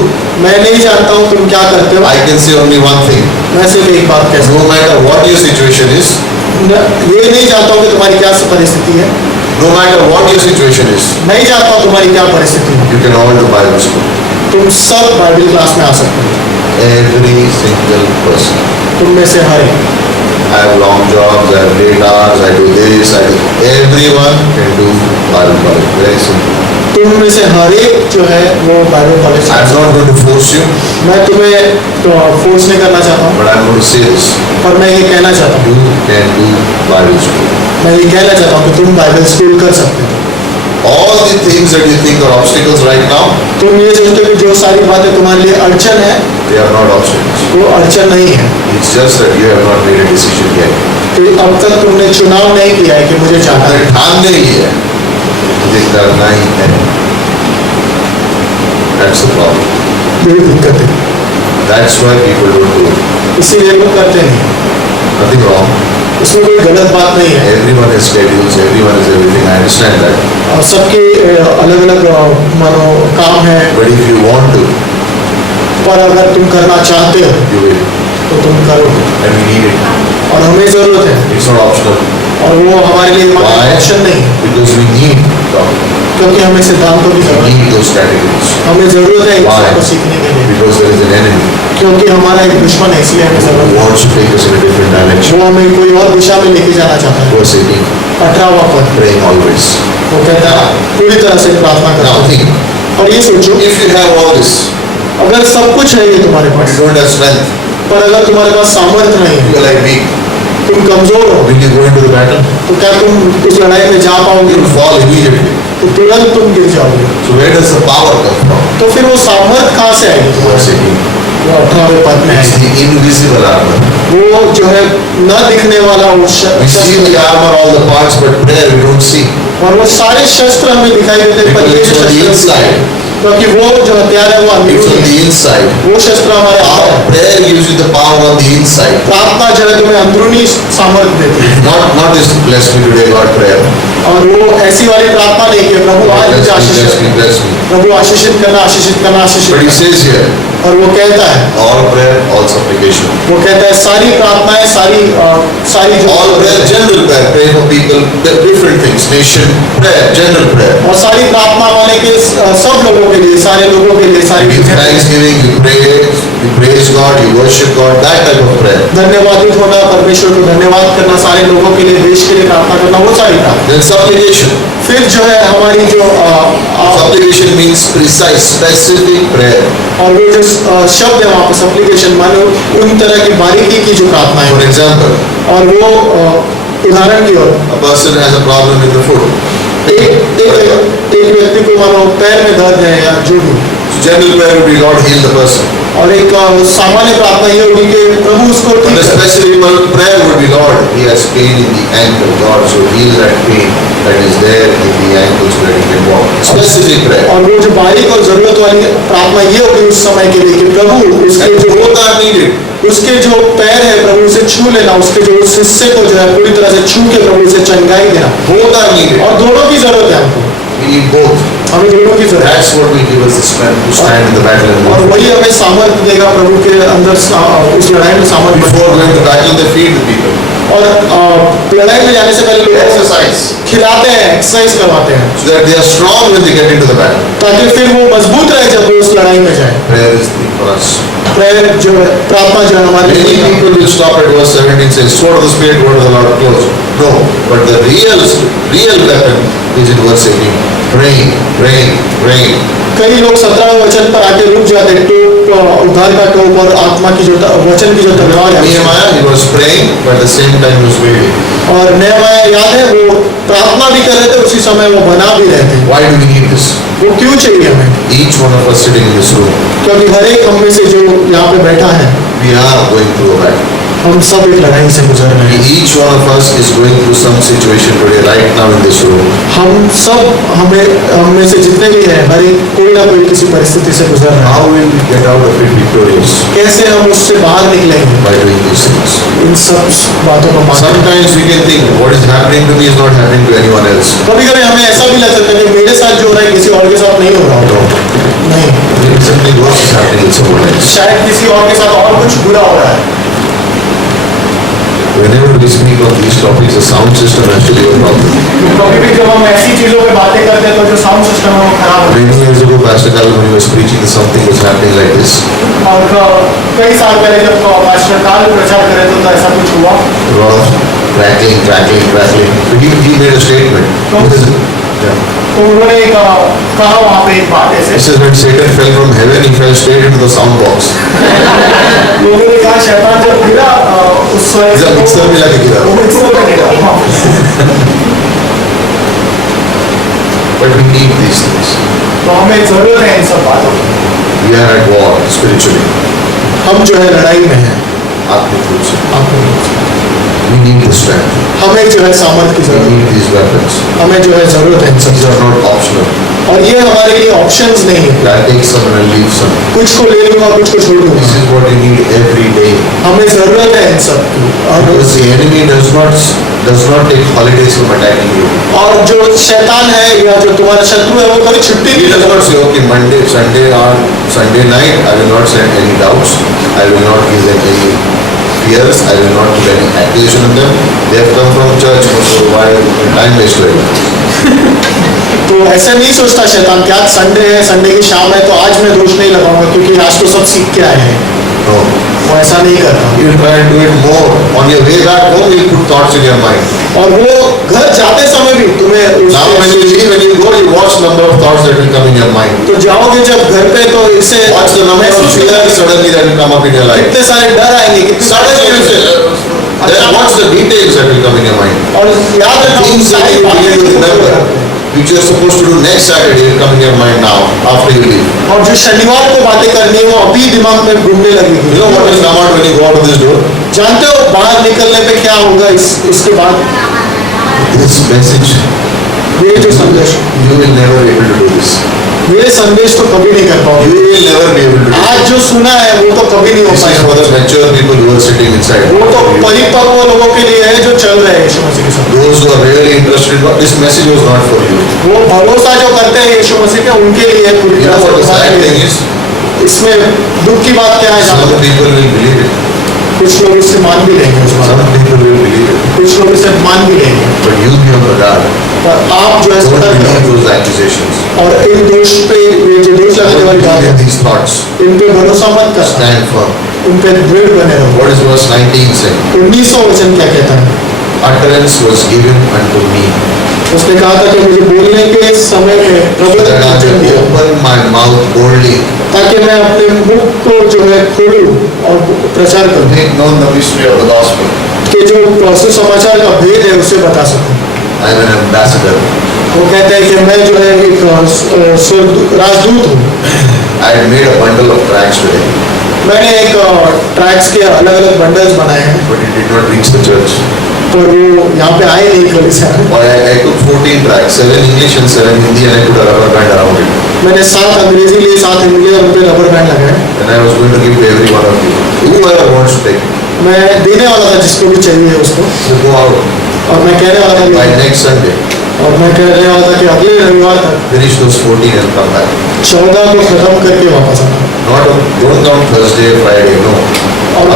मैं नहीं जानता हूँ तुम क्या क्या करते हो? I can say only one thing. मैं सिर्फ एक बात कह सकता No matter what your situation is, हूं, ये नहीं जानता हूँ कि तुम्हारी क्या परिस्थिति है, no matter what your situation is, नहीं जानता हूँ तुम्हारी क्या परिस्थिति है, you can all do Bible school. तुम सब बाइबल क्लास में आ सकते हो, Every single person. तुम में से हर एक। I have long jobs, I have late hours, I do this, I do. Everyone can do Bible college. Very simple. तुम में से हर एक जो है वो Bible college. I'm not going to force you, मैं तुम्हें तो फोर्स नहीं करना चाहता हूँ, but I'm going to say this. पर मैं ये कहना चाहता हूँ, You can do Bible school. मैं ये कहना चाहता हूँ कि तुम बाइबल स्कूल कर सकते हो। All the things that you think are obstacles right now, तुम ये सोचते हो कि जो सारी बातें तुम्हारे लिए अड़चन है, they are not obstacles. वो अड़चन नहीं है, It's just that you have not made a decision yet. कि अब तक तुमने चुनाव नहीं किया है कि मुझे जाना है। तुमने ठान नहीं है, मुझे करना ही है. That's the problem. यही दिक्कत है, That's why people don't do it. इसीलिए लोग करते नहीं। Nothing wrong. इसमें कोई गलत बात नहीं है, Everyone has schedules, everyone has everything. I understand that. और सबके अलग अलग मानो काम है, But if you want to, पर अगर तुम करना चाहते हो you will. तो तुम करोगे, And we need it. और हमें जरूरत है, It's not optional. और वो हमारे लिए Why? ऑप्शन नहीं है, Because we need doctrine. क्योंकि हमें सिद्धांतों की We जरूरत है, need those categories. हमें जरूरत है Why? इसको सीखने के लिए, Because there is an enemy क्योंकि हमारा एक दुश्मन है, इसलिए हमें who जरूरत है। wants to take us in a different direction. वो हमें कोई और दिशा में लेके जाना चाहता है। Verse 18. 18वां पद, Praying always. वो कहता है पूरी तरह से प्रार्थना Now करो। think, और ये सोचो, if you have all this, अगर सब कुछ है ये तुम्हारे but pass, you don't have strength, पर अगर तुम्हारे पास सामर्थ्य नहीं है, you are like weak, तुम कमजोर हो, will you go into the battle? तो क्या तुम उस लड़ाई में जा पाओगे? You will fall immediately. तो तुरंत तुम गिर जाओगे। So where does the power come from? तो फिर वो सामर्थ्य कहाँ से आएगी तुम्हारे Verse से? 18. वो 18वें पद में It's है, the invisible armor. वो जो है न दिखने वाला वो We see the armor, all the parts, but prayer we don't see. और वो सारे शस्त्र हमें दिखाई देते हैं, पर Because ये it's जो on the शस्त्र inside. क्योंकि वो जो हथियार है वो It's अंदरूनी on है, the inside. वो शस्त्र हमारे अंदर है। Prayer gives you the power on the inside. प्रार्थना जो है तुम्हें अंदरूनी सामर्थ्य देती है, Not this bless me today, God prayer. और वो ऐसी वाली प्रार्थना नहीं कि प्रभु आज मुझे Bless me, आशीषित, bless me. प्रभु आशीषित करना, आशीषित करना, But आशीषित he करना। says here, और वो कहता है, all prayer, all supplication. वो कहता है सारी प्रार्थनाएं, सारी जो All prayer, general prayer, pray for people, different things, nation, prayer, general prayer. और सारी प्रार्थना वाले के सब लोगों के लिए, सारे लोगों के लिए, सारी You give thanksgiving, you pray, you praise God, you worship God, that type of prayer. धन्यवादित होना, परमेश्वर को धन्यवाद करना, सारे लोगों के लिए, देश के लिए प्रार्थना करना, वो सारी प्रार्थना। Then supplication. फिर जो है हमारी जो Supplication means precise, specific prayer. और वो जो शब्द है वहाँ पे सप्लीकेशन मानो उन तरह की बारीकी की जो प्रार्थना For है, example, और वो उदाहरण की ओर a person has a problem with the foot. एक व्यक्ति को मानो पैर में दर्द है या जो भी, So general prayer would be, Lord, heal the person. और एक सामान्य प्रार्थना ये होगी कि प्रभु उसको And ठीक the करे। special prayer would be, Lord, he has pain in the ankle, God, so heal that pain that is there in the ankle so that he can walk. Specific prayer. और वो जो बारीक और जरूरत वाली प्रार्थना ये होगी उस समय के लिए कि प्रभु उसके And जो both are needed. उसके जो पैर है प्रभु उसे छू लेना, उसके जो उस हिस्से को जो है पूरी तरह से छू के प्रभु उसे चंगाई देना, Both are needed. और दोनों की जरूरत है हमको, We need both. हमें दोनों की जरूरत है। That's what will give us the strength to stand in the battle and और win. वही हमें सामर्थ्य देगा प्रभु के अंदर उस लड़ाई में सामर्थ्य। Before going to battle, they feed the people. और लड़ाई में जाने से पहले लोग Exercise. खिलाते हैं, एक्सरसाइज करवाते हैं, So that they are strong when they get into the battle. ताकि फिर वो मजबूत रहे जब वो उस लड़ाई में जाए। Prayer is the thing for us. Prayer जो है, प्रार्थना जो है हमारे Many लिए, people will stop at verse 17 says, sword of the Spirit, word of the Lord close. No, but the real weapon is in verse 18. Praying, praying, praying. कई लोग 17वें वचन पर आके रुक जाते हैं, तो उद्धार का टोप और आत्मा की जो वचन की जो तलवार है, Nehemiah, he was praying, but at the same time he was waiting. और नehemiah याद है वो प्रार्थना भी कर रहे थे, उसी समय वो बना भी रहे थे। Why do we need this? वो क्यों चाहिए हमें? Each one of us sitting in this room, क्योंकि हर एक हम में से जो यहाँ पे बैठा है, we are going through a battle. हम सब एक लड़ाई से गुजर रहे हैं। Each one of us is going through some situation today, right now in this room. हम में से जितने भी हैं, हर एक कोई ना कोई किसी परिस्थिति से गुजर रहा है। How will we get out of it victorious? कैसे हम उससे बाहर निकलेंगे? By doing these things. इन सब बातों को मानकर। Sometimes we can think, what is happening to me is not happening to anyone else. कभी-कभी हमें ऐसा भी लग सकता है कि मेरे साथ जो हो रहा है किसी और के साथ नहीं हो रहा होगा। नहीं, Maybe something worse is happening with someone else. शायद किसी और के साथ और कुछ बुरा हो रहा है। Whenever we speak of these topics, the sound system has to be a problem. कभी भी जब हम ऐसी चीजों पे बातें करते हैं तो जो साउंड सिस्टम है वो खराब हो Many years ago, Pastor Carl, when he was preaching, something was happening like this. और कई साल पहले जब पास्टर काल प्रचार करे तो ऐसा कुछ हुआ। A lot of crackling. So he made a statement. He says, yeah. तो उन्होंने कहा वहाँ पे एक बात ऐसे। He says when Satan fell from heaven, he fell straight into the sound box. लोगों ने कहा शैतान जब गिरा उस स्वर्ग He's a mixer में जाके गिरा. वो मिक्सर में गिरा। But we need these things. तो हमें जरूरत है इन सब बातों की। We are at war spiritually. हम जो है लड़ाई में हैं। आत्मिक रूप से. आपको We need the strength. हमें जो है सामर्थ की We जरूरत need these weapons. है। हमें जो है जरूरत है इन सब These are not optional. और ये हमारे लिए ऑप्शंस नहीं है। I'll take some and I'll leave some. कुछ को ले लूंगा कुछ को छोड़ This दूंगा। is what you need every day. हमें जरूरत है इन सब की। Because the enemy does not take holidays from attacking you. और जो शैतान है या जो तुम्हारा शत्रु है वो कभी छुट्टी He नहीं does लेता। not say, okay, Sunday night, I will not send any doubts. I will not give them any fears. I will not put any accusation on them. They have come from church for a while. Time waste होएगा. तो ऐसा नहीं सोचता शैतान कि आज Sunday है, Sunday की शाम है तो आज मैं दोष नहीं लगाऊंगा क्योंकि आज तो सब सीख के आए हैं। No. वो ऐसा नहीं करता। You will try and do it more. On your way back home, you will put thoughts in your mind. और वो घर जाते समय भी तुम्हें Now when you leave, when you go, you watch number of thoughts that will come in your mind. तो जाओगे जब घर पे तो इससे Watch the number of fears suddenly that will come up in your life. कितने सारे डर आएंगे, कितने Suddenly you सारे say, then watch the details that will come in your mind. और याद रखना उन Things that सारी you begin to remember, बातें which you are supposed to do next Saturday, will come in your mind now, after you leave. और जो शनिवार को बातें करनी है वो अभी दिमाग में घूमने लगेगी। You know what will come out when you go out of this door? जानते हो बाहर निकलने पे क्या होगा इसके बाद? This message, ये जो संदेश, you will never be able to do this. मेरे संदेश तो कभी नहीं कर पाओगे। You will never be able to do आज this. जो सुना है वो तो कभी नहीं हो This is for पाएगा। the mature people who are sitting inside. वो तो परिपक्व लोगों के लिए है जो चल रहे हैं यीशु मसीह के साथ। Those who are really interested in God, this message was not for you. वो भरोसा जो करते हैं यीशु मसीह पे उनके लिए है पूरी You know तरह what the से sad तुम्हारे thing लिए। is? इसमें दुख की बात क्या है? Some people will believe it. कुछ लोग इससे मान भी लेंगे उस बात Some people will believe it. कुछ लोग इसे मान भी लेंगे But you be on the guard. पर आप जो है Don't सतर्क believe रहें। those accusations. और इन दोष पे ये जो दोष लगाने Don't वाली बात believe है in these thoughts. इन पे भरोसा मत करना, Stand firm. उन पे दृढ़ बने रहो। What is verse 19 saying? 19वां वचन क्या कहता है? Utterance was given unto me, उसने कहा था कि मुझे बोलने के समय में प्रभु ने that I वचन may दिया open my mouth boldly, ताकि मैं अपने मुख को जो है खोलूं और प्रचार करूं make known the mystery of the gospel. कि जो सुसमाचार का भेद है उसे बता सकूं। I am an ambassador. वो कहते हैं कि मैं जो है एक राजदूत हूँ। I had made a bundle of tracts today, मैंने एक ट्रैक्स के अलग अलग बंडल्स बनाए हैं but it did not reach the church. पर वो यहाँ पे आए नहीं कल से। Or I took 14 tracts, 7 English and 7 Hindi, and I put a rubber band around it. मैंने 7 अंग्रेजी लिए, 7 हिंदी लिए और उन पे रबर बैंड लगाए। And I was going to give to every one of you. Whoever wants to take, मैं देने वाला था जिसको भी चाहिए उसको, so go out और मैं कहने वाला था by कि next Sunday. और मैं कहने वाला था कि अगले रविवार तक Finish those 14 and come back. 14 को खत्म करके वापस आना। Don't come Thursday, Friday, no.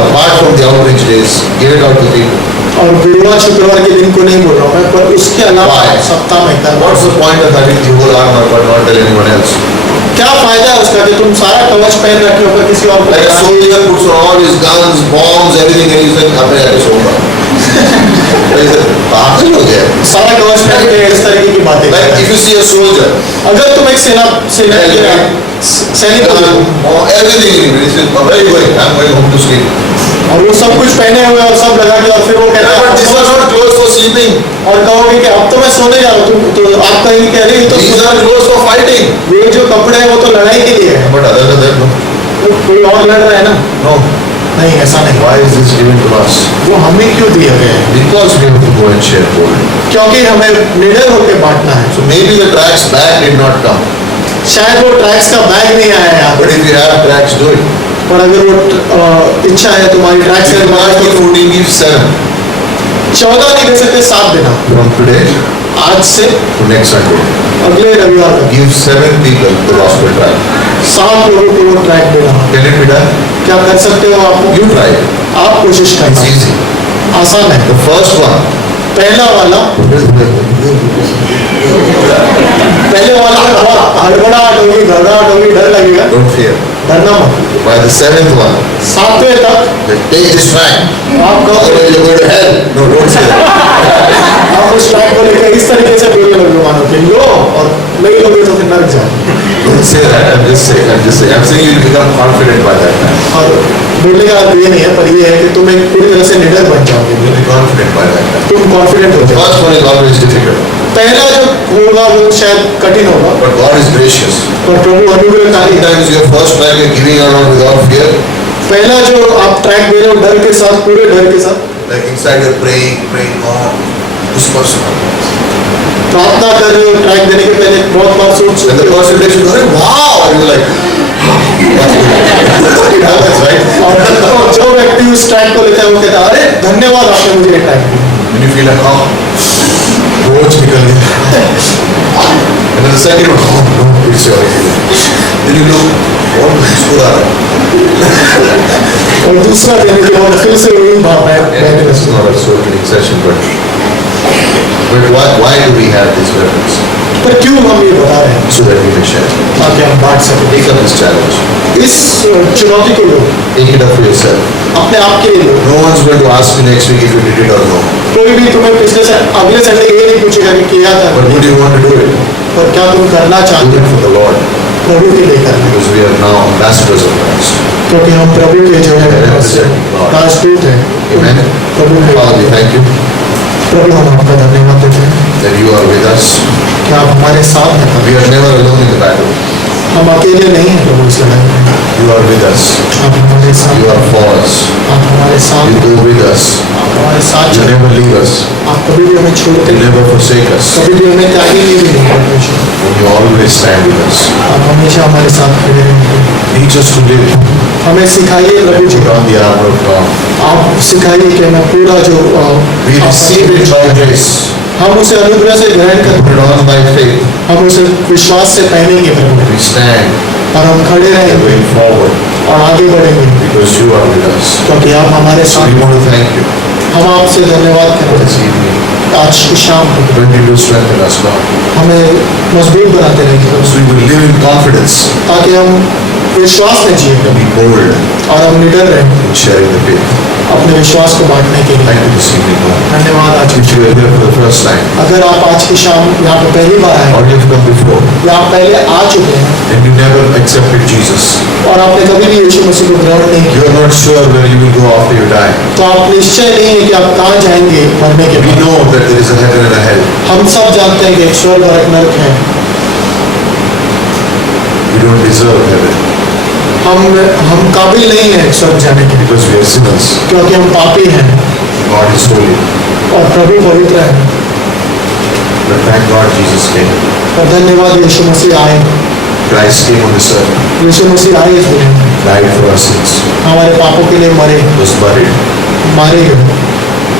Apart from the outreach days, give it out to people. और गुरुवार शुक्रवार के दिन को नहीं बोल रहा हूँ मैं, पर उसके अलावा Why? सप्ताह में करना। What's the point of having the whole armor but not tell anyone else? क्या फायदा है उसका कि तुम सारा कवच पहन रखे हो पर किसी और को Like a soldier puts on all his guns, bombs, everything, and he's like, "अबे ऐसे सोऊंगा." पागल हो गया। सारा कवच पहन के इस तरीके की बातें Like करते if you see a soldier, हैं। अगर तुम एक सैनिक हो everything in him, he says, "Where are you going? I'm going home to sleep." और वो सब कुछ पहने हुए और सब लगा के और फिर वो कहता But these are है not clothes for sleeping. और कहोगे कि अब तो मैं सोने जा रहा हूँ, तो आप कहेंगे कह रहे तो These are clothes for fighting. ये जो कपड़े हैं वो तो लड़ाई के लिए है। But other than that, no. तो कोई और लड़ रहा है ना। No. नहीं, ऐसा नहीं। Why is this given to us? वो हमें क्यों दिए गए हैं? Because we have to go and share boldly. क्योंकि हमें निडर होकर बांटना है। So maybe the tracks bag did not come. शायद वो ट्रैक्स का बैग नहीं आया यार, But if you have tracks, do it. पर अगर वो इच्छा है तुम्हारी ट्रैक्स If का you bag can't give 14, give 7. 14 नहीं दे सकते, 7 देना। From today आज से to next Sunday. अगले रविवार तक Give 7 people the gospel track. 7 लोगों को वो ट्रैक देना। Can it be done? क्या कर सकते हो आप? You try it. आप कोशिश It's करना, easy. आसान है। The first one. पहला वाला में बहुत हड़बड़ाहट होगी, घबराहट होगी, डर लगेगा, Don't fear. डरना मत। By the 7th one, 7वें तक take this track. आप कहो, Otherwise you're going to hell. No, don't say that. आप उस ट्रैक को लेकर इस तरीके से बोलने लगे मानो कि लो, और नहीं लोगे तो फिर नरक जाओ। Don't say that. I'm just saying. I'm saying you'll become confident by that time. और बोलने का अर्थ ये नहीं है, पर ये है कि तुम एक पूरी तरह से निडर बन जाओगे, You'll be confident by that time. तुम कॉन्फिडेंट हो The जाओगे। first one is always difficult. पहला जो होगा वो शायद कठिन होगा, But God is gracious. पर प्रभु अनुग्रहकारी है। Sometimes your first track you're giving out without fear. पहला जो आप ट्रैक दे रहे हो डर के साथ, पूरे डर के साथ Like inside you're praying, God, this person. प्रार्थना कर रहे हो, ट्रैक देने के पहले बहुत बार सोच And the सकते हो, person takes you, wow! And you're like, it happens, right? और जो व्यक्ति उस ट्रैक को लेता है वो कहता है अरे धन्यवाद आपने मुझे ये ट्रैक दिया। And you feel like, oh, बोझ निकल गया. And then the second one, oh no, it's your idea. Then you look, what is this for? और दूसरा देने के बाद फिर से वही भावना है Yeah, पहले it's से। not a soul-winning session, but why do we have these weapons? पर क्यों हम ये बता रहे हैं? So that we may share. ताकि हम बांट सकें। Take up this challenge. इस चुनौती को लो, Take it up for yourself. अपने आप के लिए लो। No one's going to ask you next week if you did it or no. कोई भी तुम्हें अगले संडे ये नहीं पूछेगा कि किया था, But would you want to do it? पर क्या तुम करना Do चाहते it हो? for the Lord. प्रभु के लिए करना, Because we are now ambassadors of Christ. क्योंकि हम प्रभु के जो है राजदूत हैं। Amen. प्रभु के Father, we thank you प्रभु हम आपका धन्यवाद देते हैं that you are with us. कि आप हमारे साथ हैं। We are never alone in the battle. हम अकेले नहीं हैं प्रभु इस लड़ाई में। You are with us. आप हमारे साथ, You are for us. आप हमारे साथ, You go with us. आप हमारे साथ You चलें। never leave us. आप कभी भी हमें छोड़ते You नहीं, never forsake us. कभी भी हमें त्यागेंगे भी नहीं परमेश्वर। And you always stand with us. आप हमेशा हमारे साथ खड़े रहेंगे। Teach us to live. हमें सिखाइए प्रभु जी, Put on the armor of God. आप सिखाइए कि हमें पूरा जो We receive it by grace. हम उसे अनुग्रह से ग्रहण Put करते it on by faith. हम उसे विश्वास से पहनेंगे प्रभु, We stand और हम खड़े रहेंगे going forward और आगे बढ़ेंगे because you are with us. क्योंकि आप हमारे So साथ। we want to thank you हम आपसे धन्यवाद for करते this evening. हैं आज की शाम को Continue to strengthen us, God. हमें मजबूत बनाते रहेंगे प्रभु, So we will live in confidence ताकि हम विश्वास में जिए and be bold और हम निडर रहें in sharing the faith. अपने विश्वास को बांटने के लिए। Thank you this evening, God. धन्यवाद आज If you are here for the first time अगर आप आज की शाम यहाँ पे पहली बार आए or you have come before या आप पहले आ चुके हैं and you never accepted Jesus, और आपने कभी भी यीशु मसीह को ग्रहण नहीं किया, you are not sure where you will go after you die. तो आप निश्चय नहीं है कि आप कहाँ जाएंगे मरने के We बाद। know that there is a heaven and a hell. हम सब जानते हैं कि एक स्वर्ग और एक नरक है। We don't deserve heaven हम काबिल नहीं हैं स्वर्ग जाने के, because we are sinners. क्योंकि हम पापी हैं God is holy. और प्रभु पवित्र है। But thank God Jesus came. और धन्यवाद यीशु मसीह आए, Christ came on this earth, यीशु मसीह आए इस दुनिया में, died for our sins, हमारे पापों के लिए मरे, was buried, मारे गए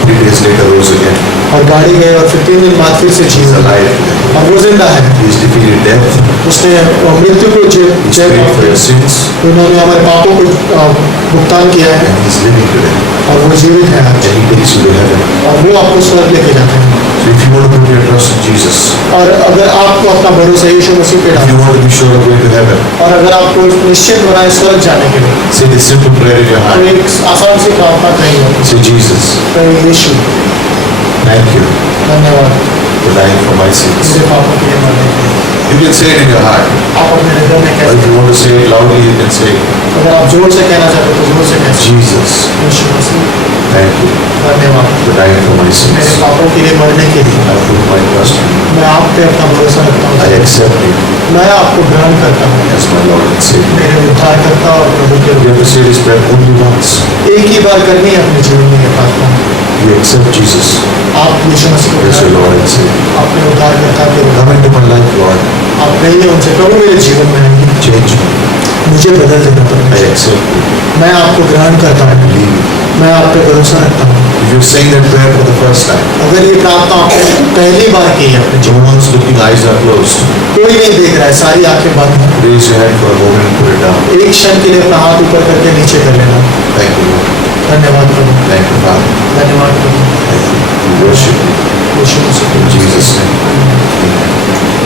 3 days later rose again. और गाड़ी गए और फिर 3 दिन बाद फिर से He is जीवित alive. और वो जिंदा है। He has defeated death. उसने मृत्यु को He is जय paid for your sins उन्होंने हमारे पापों को भुगतान किया है and He is living today. और वो जीवित है आज, And He takes you to heaven. और वो आपको स्वर्ग लेके जाते हैं। So if you want to put your trust in Jesus, और अगर आपको अपना भरोसा यीशु मसीह पे if डालें you want to be sure of going to heaven, और अगर आपको निश्चित बनाए स्वर्ग जाने के लिए, say this simple prayer in your तो heart. एक आसान सी प्रार्थना करेंगे, Say, Jesus, तो यीशु thank you धन्यवाद for dying for my sins. मेरे पापों के लिए मरने के लिए। You can say it in your heart. आप अपने हृदय में Or कैसे, if you want to say it loudly, you can say, अगर आप जोर से कहना चाहते हो तो जोर से कैसे, Jesus, Yeshu Masih thank you धन्यवाद for dying for my मेरे sins. पापों के लिए मरने के लिए। I put my trust in you. मैं आप पे अपना भरोसा रखता I हूँ, accept you मैं आपको ग्रहण करता हूँ as my Lord and Savior. मेरे उद्धारकर्ता और प्रभु के You रूप have to say this prayer only once. में। एक ही बार करनी है अपने जीवन में ये प्रार्थना। You accept Jesus आप यीशु मसीह को as your Lord and Savior. अपने उद्धारकर्ता के रूप Come into my life, Lord. में आप कहिए उनसे, प्रभु मेरे जीवन में आएंगे, Change me. मुझे बदल देना I पड़ेगा। accept you. मैं आपको ग्रहण करता हूँ, Believe you. मैं आप पे भरोसा रखता हूँ। If you're saying that prayer for the first time, अगर ये प्रार्थना आपने पहली बार की है अपने जीवन no one's looking, eyes are closed. में, कोई नहीं देख रहा है, सारी आंखें बंद हैं, Raise your hand for a moment and put it down. एक क्षण के लिए अपना हाथ ऊपर करके नीचे कर लेना। Thank you, Lord. धन्यवाद प्रभु, Thank you, Father. धन्यवाद प्रभु। Thank you. We worship you Yeshu Masih in के Jesus' name. Amen.